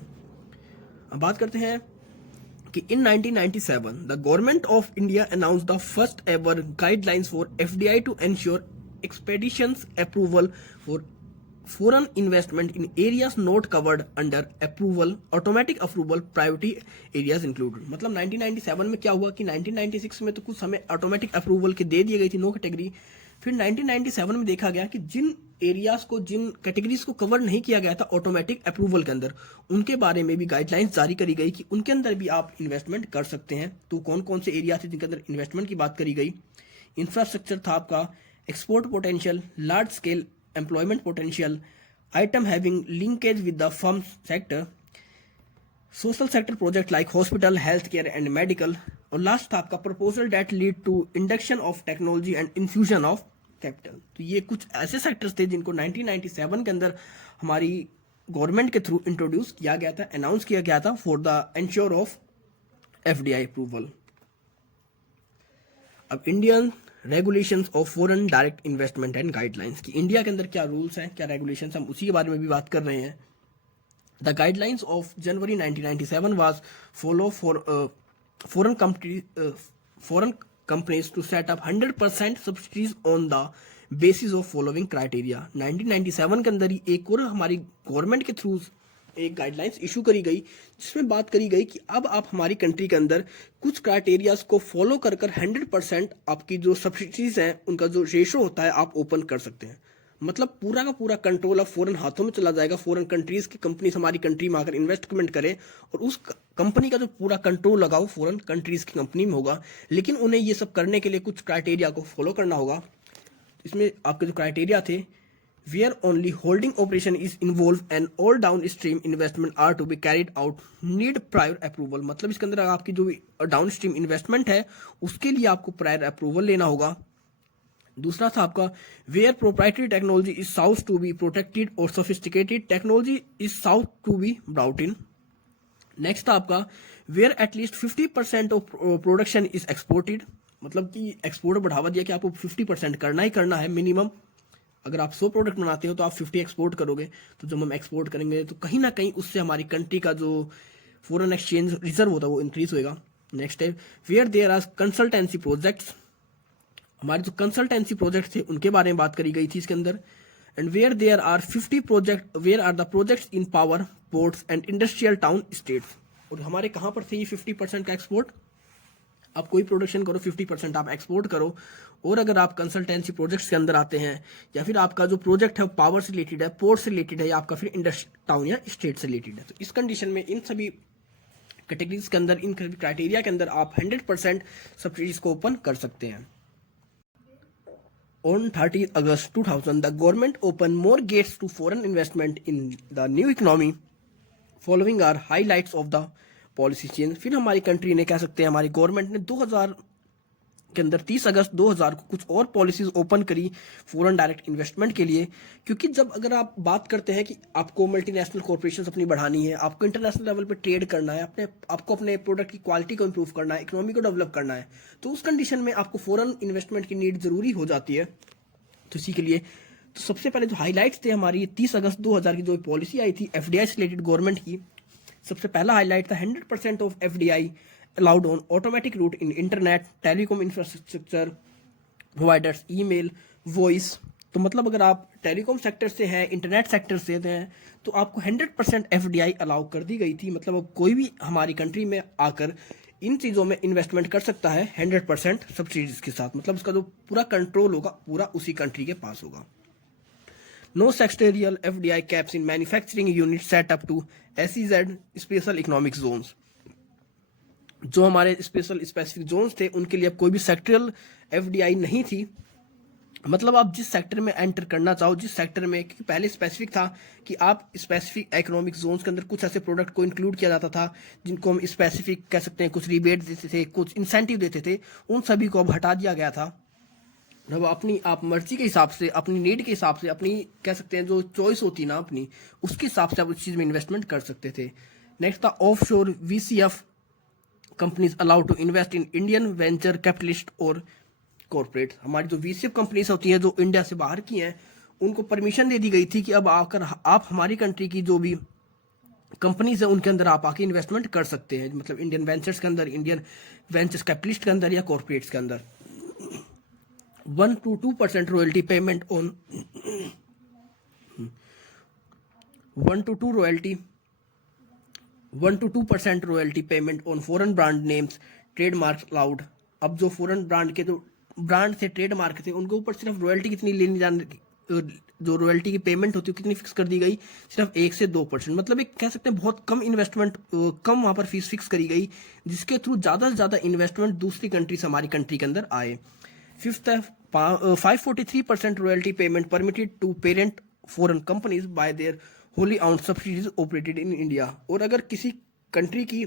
अब बात करते हैं कि in 1997 the government of India announced the first ever guidelines for FDI to ensure expeditions approval for foreign investment in areas not covered under approval automatic approval priority areas included. मतलब 1997 में क्या हुआ कि 1996 में तो कुछ हमें ऑटोमेटिक अप्रूवल के दे दी गई थी 9 कैटेगरी। फिर 1997 में देखा गया कि जिन एरियाज को, जिन कैटेगरीज को कवर नहीं किया गया था ऑटोमेटिक अप्रूवल के अंदर, उनके बारे में भी गाइडलाइंस जारी करी गई कि उनके अंदर भी आप इन्वेस्टमेंट कर सकते हैं। तो कौन कौन से एरिया थे जिनके अंदर इन्वेस्टमेंट की बात करी गई। इंफ्रास्ट्रक्चर था आपका, export potential, large scale employment potential, item having linkage with the firm sector, social sector project like hospital, health care and medical, और लास्ट था आपका proposal that lead to induction of technology and infusion of capital. तो ये कुछ ऐसे sectors थे जिनको 1997 के अंदर हमारी गवर्नमेंट के थ्रू इंट्रोड्यूस किया गया था, अनाउंस किया गया था for the ensure of FDI approval. अब Indian regulations of foreign direct investment and guidelines की इंडिया के अंदर क्या रूल्स हैं, क्या रेगुलेशंस, हम उसी के बारे में भी बात कर रहे हैं। The guidelines of January 1997 was follow for foreign companies to set up 100% subsidies on the basis of following criteria। 1997 के अंदर ही एक और हमारी गवर्नमेंट के थ्रू एक गाइडलाइंस इशू करी गई जिसमें बात करी गई कि अब आप हमारी कंट्री के अंदर कुछ क्राइटेरियाज को फॉलो कर 100% आपकी जो सब्सिडीज हैं उनका जो रेशो होता है आप ओपन कर सकते हैं। मतलब पूरा का पूरा कंट्रोल अब फॉरेन हाथों में चला जाएगा। फॉरेन कंट्रीज की कंपनीज हमारी कंट्री में आकर इन्वेस्टमेंट करे और उस कंपनी का जो पूरा कंट्रोल लगाओ फॉरेन कंट्रीज की कंपनी में होगा। लेकिन उन्हें ये सब करने के लिए कुछ क्राइटेरिया को फॉलो करना होगा। इसमें आपके जो क्राइटेरिया थे, where only holding operation is involve and all downstream investment are to be carried out need prior approval. मतलब इसके अंदर आपकी जो डाउन स्ट्रीम इन्वेस्टमेंट है उसके लिए आपको प्रायर अप्रूवल लेना होगा। दूसरा था आपका where proprietary technology is sought to be protected और sophisticated technology is sought to be brought in. Next था आपका where at least 50% of production is exported, मतलब कि एक्सपोर्ट बढ़ावा दिया कि आपको 50% करना ही करना है मिनिमम। अगर आप 100 प्रोडक्ट बनाते हो तो आप 50 एक्सपोर्ट करोगे, तो जब हम एक्सपोर्ट करेंगे तो कहीं ना कहीं उससे हमारी कंट्री का जो फॉरेन एक्सचेंज रिजर्व होता है वो इंक्रीज होएगा। नेक्स्ट है where there are consultancy projects, हमारे जो कंसल्टेंसी प्रोजेक्ट थे उनके बारे में बात करी गई थी इसके अंदर। And where there are 50 project where are the projects in power ports and industrial town states. और हमारे कहाँ पर थे ये 50% का एक्सपोर्ट, आप कोई प्रोडक्शन करो 50% आप एक्सपोर्ट करो। और अगर आप कंसल्टेंसी प्रोजेक्ट्स के अंदर आते हैं या फिर आपका जो प्रोजेक्ट है पावर से रिलेटेड है, पोर्ट से रिलेटेड है, या आपका फिर इंडस्ट्री टाउन या स्टेट से रिलेटेड है, तो इस कंडीशन में इन सभी कैटेगरीज के अंदर, इन क्राइटेरिया के अंदर आप 100% सब्सिडीज को ओपन कर सकते हैं। On 30 August 2000, the government opened more gates to foreign investment in the new economy. Following are highlights of the policy change. फिर हमारी कंट्री ने, कह सकते हैं हमारी गवर्नमेंट ने 2000 के अंदर 30 अगस्त 2000 को कुछ और पॉलिसीज ओपन करी फॉरेन डायरेक्ट इन्वेस्टमेंट के लिए। क्योंकि जब अगर आप बात करते हैं कि आपको मल्टीनेशनल कॉर्पोरेशन अपनी बढ़ानी है, आपको इंटरनेशनल लेवल पे ट्रेड करना है, आपको अपने प्रोडक्ट की क्वालिटी को इंप्रूव करना है, इकोनॉमी को डेवलप करना है, तो उस कंडीशन में आपको फॉरेन इन्वेस्टमेंट की नीड जरूरी हो जाती है। तो इसी के लिए तो सबसे पहले जो हाईलाइट्स थे हमारी 30 अगस्त 2000 की जो पॉलिसी आई थी एफडीआई से रिलेटेड गवर्नमेंट की, सबसे पहला हाईलाइट था 100% of FDI allowed on automatic route in internet, telecom infrastructure providers, email, voice। तो मतलब अगर आप टेलीकॉम सेक्टर से हैं, इंटरनेट सेक्टर से हैं, तो आपको 100% एफडीआई अलाउ कर दी गई थी। मतलब अब कोई भी हमारी कंट्री में आकर इन चीज़ों में इन्वेस्टमेंट कर सकता है 100% सब्सिडीज के साथ। मतलब उसका जो पूरा कंट्रोल होगा पूरा उसी कंट्री के पास होगा। No sectoral FDI caps in manufacturing unit set up to SEZ special economic zones. जो हमारे स्पेसिफिक जोन्स थे उनके लिए अब कोई भी सेक्टरल एफडीआई नहीं थी। मतलब आप जिस सेक्टर में एंटर करना चाहो, जिस सेक्टर में, क्योंकि पहले स्पेसिफिक था कि आप स्पेसिफिक इकोनॉमिक जोन्स के अंदर कुछ ऐसे प्रोडक्ट को इंक्लूड किया जाता था जिनको हम स्पेसिफिक कह सकते हैं, कुछ रिबेट देते थे, कुछ इंसेंटिव देते थे, उन सभी को अब हटा दिया गया था। अब अपनी आप मर्जी के हिसाब से, अपनी नीड के हिसाब से, अपनी कह सकते हैं जो चॉइस होती ना अपनी, उसके हिसाब से आप उस चीज़ में इन्वेस्टमेंट कर सकते थे। नेक्स्ट था off shore VCF companies allowed to invest in Indian venture capitalist और कॉर्पोरेट। हमारी जो वीसीएफ कंपनीज होती हैं जो इंडिया से बाहर की हैं, उनको परमिशन दे दी गई थी कि अब आकर आप हमारी कंट्री की जो भी कंपनीज है उनके अंदर आप आके इन्वेस्टमेंट कर सकते हैं। मतलब इंडियन वेंचर्स के अंदर, इंडियन वेंचर्स कैपिटलिस्ट के अंदर या कॉर्पोरेट्स के अंदर। 1 to 2% royalty payment on 1 to 2% royalty payment on foreign brand names trademarks allowed. अब जो फॉरेन ब्रांड के जो ब्रांड थे, ट्रेडमार्क थे, उनके ऊपर सिर्फ रॉयल्टी कितनी लेनी जाने, जो रॉयल्टी की पेमेंट होती है कितनी फिक्स कर दी गई, सिर्फ 1 से 2%। मतलब एक कह सकते हैं बहुत कम इन्वेस्टमेंट, कम वहाँ पर फीस फिक्स करी गई, जिसके थ्रू ज़्यादा से ज़्यादा इन्वेस्टमेंट दूसरी कंट्री से हमारी कंट्री के अंदर आए। फिफ्थ है 543% royalty payment permitted to parent foreign companies by their wholly owned subsidies operated in India. और अगर किसी कंट्री की,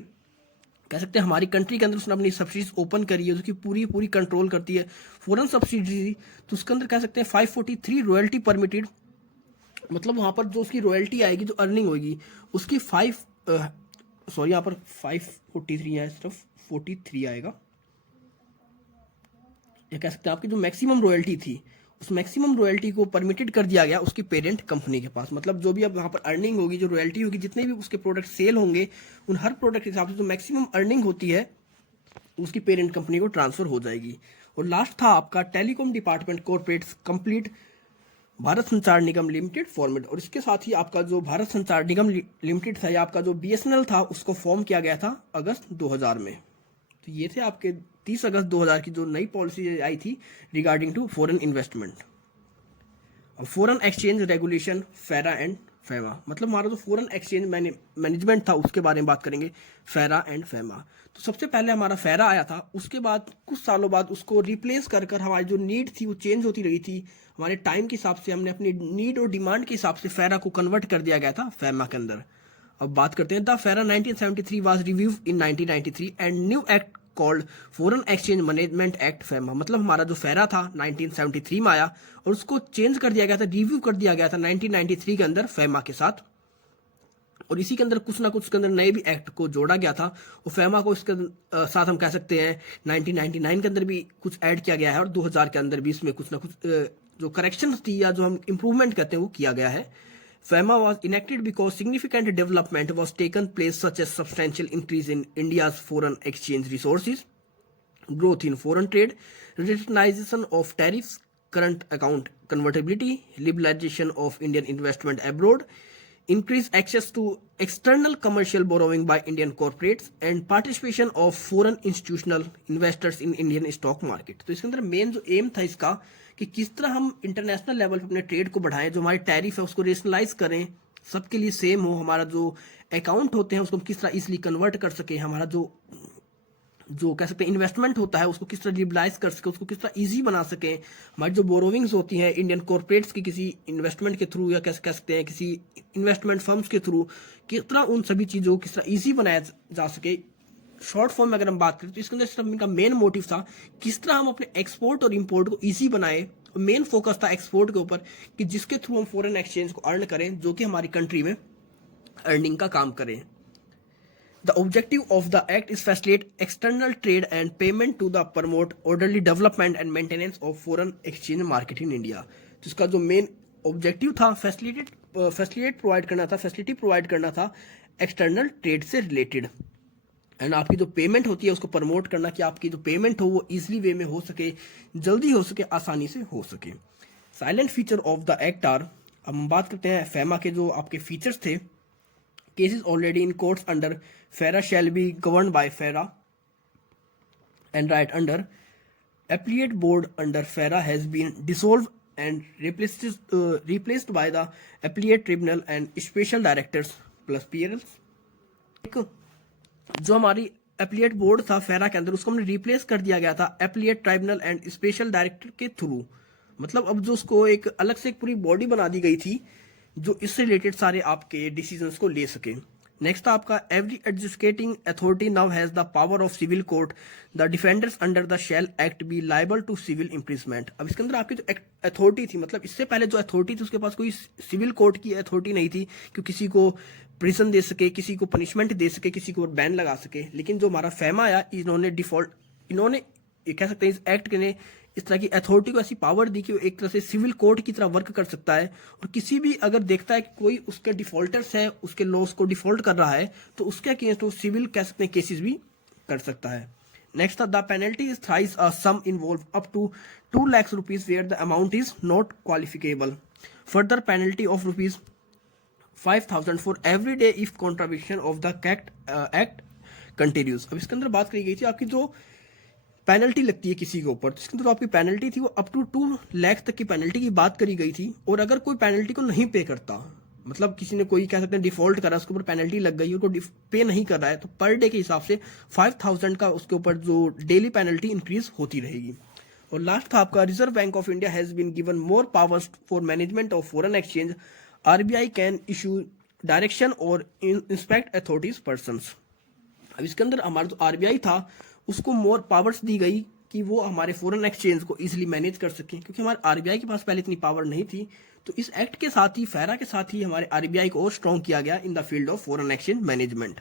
कह सकते हैं हमारी कंट्री के अंदर उसने अपनी सब्सिडीज ओपन करी है, उसकी पूरी कंट्रोल करती है फॉरेन सब्सिडी, तो उसके अंदर कह सकते हैं 543 रॉयल्टी परमिटेड। मतलब वहाँ पर जो उसकी रॉयल्टी आएगी, जो अर्निंग होगी उसकी यहाँ पर 543 है, सिर्फ 43 आएगा। ये कह सकते हैं आपकी जो मैक्सिमम रॉयल्टी थी, उस मैक्सिमम रॉयल्टी को परमिटेड कर दिया गया उसकी पेरेंट कंपनी के पास। मतलब जो भी अब वहाँ पर अर्निंग होगी, जो रॉयल्टी होगी, जितने भी उसके प्रोडक्ट सेल होंगे, उन हर प्रोडक्ट के हिसाब से जो मैक्सिमम अर्निंग होती है उसकी पेरेंट कंपनी को ट्रांसफर हो जाएगी। और लास्ट था आपका telecom department corporates complete Bharat संचार निगम लिमिटेड फॉर्मेट। और इसके साथ ही आपका जो भारत संचार निगम लिमिटेड था, या आपका जो बीएसएनएल था, उसको फॉर्म किया गया था अगस्त 2000 में। तो ये थे आपके 30 अगस्त 2000 की जो नई पॉलिसी आई थी regarding to foreign investment. Foreign exchange regulation, FERA and FEMA, मतलब हमारा जो फॉरेन एक्सचेंज मैनेजमेंट था उसके बारे में बात करेंगे, फेरा एंड फैमा। तो सबसे पहले हमारा फेरा आया था, उसके बाद कुछ सालों बाद उसको रिप्लेस कर कर हमारी जो नीड थी वो चेंज होती रही थी। हमारे टाइम के हिसाब से हमने अपनी नीड और डिमांड के हिसाब से फेरा को कन्वर्ट कर दिया गया था फैमा के अंदर। अब बात करते हैं, the FERA 1973 was review in 1993 and new act called foreign exchange management act FEMA, मतलब हमारा जो फेरा था 1973 में आया और उसको चेंज कर दिया गया था, रिव्यू कर दिया गया था 1993 के अंदर फैमा के साथ। और इसी के अंदर कुछ ना कुछ उसके अंदर नए भी एक्ट को जोड़ा गया था और फैमा को इसके साथ हम कह सकते हैं 1999 के अंदर भी कुछ ऐड किया गया है और 2000 के अंदर भी इसमें कुछ ना कुछ जो करेक्शन थी या जो हम इम्प्रूवमेंट कहते हैं वो किया गया है। FEMA was enacted because significant development was taken place such as substantial increase in India's foreign exchange resources, growth in foreign trade, recognition of tariffs, current account convertibility, liberalization of Indian investment abroad, increased access to external commercial borrowing by Indian corporates, and participation of foreign institutional investors in Indian stock market। तो इसके अंदर main जो M था इसका कि किस तरह हम इंटरनेशनल लेवल पे अपने ट्रेड को बढ़ाएं, जो हमारी टैरिफ है उसको रेशनलाइज करें, सबके लिए सेम हो, हमारा जो अकाउंट होते हैं उसको हम किस तरह इजिली कन्वर्ट कर सके, हमारा जो कह सकते हैं इन्वेस्टमेंट होता है उसको किस तरह लिबरलाइज कर सके, उसको किस तरह इजी बना सके, हमारी जो बोरोविंग्स होती हैं इंडियन कॉर्पोरेट्स की किसी इन्वेस्टमेंट के थ्रू या कैसे कह सकते हैं किसी इन्वेस्टमेंट फर्म्स के थ्रू, किस तरह उन सभी चीज़ों को किस तरह ईजी बनाया जा सके। शॉर्ट फॉर्म में अगर हम बात करें तो इसके अंदर सिर्फ इनका मेन मोटिव था किस तरह हम अपने एक्सपोर्ट और इंपोर्ट को इजी बनाए। मेन फोकस था एक्सपोर्ट के ऊपर कि जिसके थ्रू हम फॉरेन एक्सचेंज को अर्न करें, जो कि हमारी कंट्री में अर्निंग का काम करें। The objective of the act is facilitate external trade and payment to the promote orderly development and maintenance of foreign exchange market in India। तो इसका जो मेन ऑब्जेक्टिव था फैसिलिटी प्रोवाइड करना था एक्सटर्नल ट्रेड से रिलेटेड, एंड आपकी जो payment होती है उसको प्रमोट करना कि आपकी जो पेमेंट हो वो इजीली वे में हो सके, जल्दी हो सके, आसानी से हो सके। Salient feature of the act are, अब हम बात करते हैं फैमा के जो आपके फीचर्स थे। Cases already in courts under FERA shall be govern by FERA and right under appellate board under FERA has been dissolve and replaced by the appellate tribunal and special directors plus PLs। जो हमारी appellate board था फेरा के अंदर उसको हमने replace कर दिया गया था appellate tribunal and special director के थ्रू, मतलब अब जो उसको एक अलग से एक पूरी बॉडी बना दी गई थी जो इससे रिलेटेड सारे आपके डिसीजंस को ले सके। नेक्स्ट था आपका every adjudicating authority now has the power of civil court the defenders under the shell act be liable to civil imprisonment. अब इसके अंदर आपकी जो अथॉरिटी थी, मतलब इससे पहले जो अथॉरिटी थी उसके पास कोई सिविल कोर्ट की अथॉरिटी नहीं थी कि किसी को प्रिजन दे सके, किसी को पनिशमेंट दे सके, किसी को बैन लगा सके। लेकिन जो हमारा फैमा आया इन्होंने ये कह सकते हैं इस एक्ट ने इस तरह की अथॉरिटी को ऐसी पावर दी कि वो एक तरह से सिविल कोर्ट की तरह वर्क कर सकता है और किसी भी अगर देखता है कि कोई उसके डिफॉल्टर्स है, उसके लॉस को डिफॉल्ट कर रहा है तो उसके अगेंस्ट वो सिविल कह सकते हैं केसेस भी कर सकता है। नेक्स्ट था the penalty is thrice a sum involve up to 2 lakh rupees where the amount is not qualifiable, further penalty of rupees 5,000 for every day if contravention of the act continues. अब इसके अंदर बात करी गई थी आपकी जो पेनल्टी लगती है किसी के ऊपर, तो इसके अंदर आपकी पेनल्टी थी वो अप टू 2 लाख तक की पेनल्टी की बात करी गई थी। और अगर कोई पेनल्टी को नहीं पे करता, मतलब किसी ने कोई कह सकते हैं डिफॉल्ट करा, उसके ऊपर पेनल्टी लग गई, उसको पे नहीं कर रहा है, तो पर डे के हिसाब से 5,000 का उसके ऊपर जो डेली पेनल्टी इंक्रीज होती रहेगी। और लास्ट था आपका Reserve Bank of India has been given more powers for management of foreign exchange, RBI can issue direction और इंस्पेक्ट अथॉरिटीज पर्सन्स। अब इसके अंदर हमारा जो RBI था उसको मोर पावर्स दी गई कि वो हमारे फॉरेन एक्सचेंज को इजीली मैनेज कर सके, क्योंकि हमारे RBI के पास पहले इतनी पावर नहीं थी। तो इस एक्ट के साथ ही फेरा के साथ ही हमारे RBI को और स्ट्रॉन्ग किया गया in the field of foreign exchange management.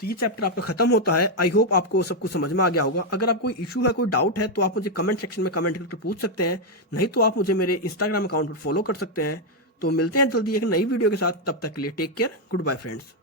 तो ये चैप्टर आपका खत्म होता है। आई होप आपको सब कुछ समझ में आ गया होगा। अगर आप कोई इशू है, कोई डाउट है तो आप मुझे कमेंट सेक्शन में कमेंट करके पूछ सकते हैं, नहीं तो आप मुझे मेरे इंस्टाग्राम अकाउंट पर फॉलो कर सकते हैं। तो मिलते हैं जल्दी एक नई वीडियो के साथ, तब तक के लिए take care, goodbye friends.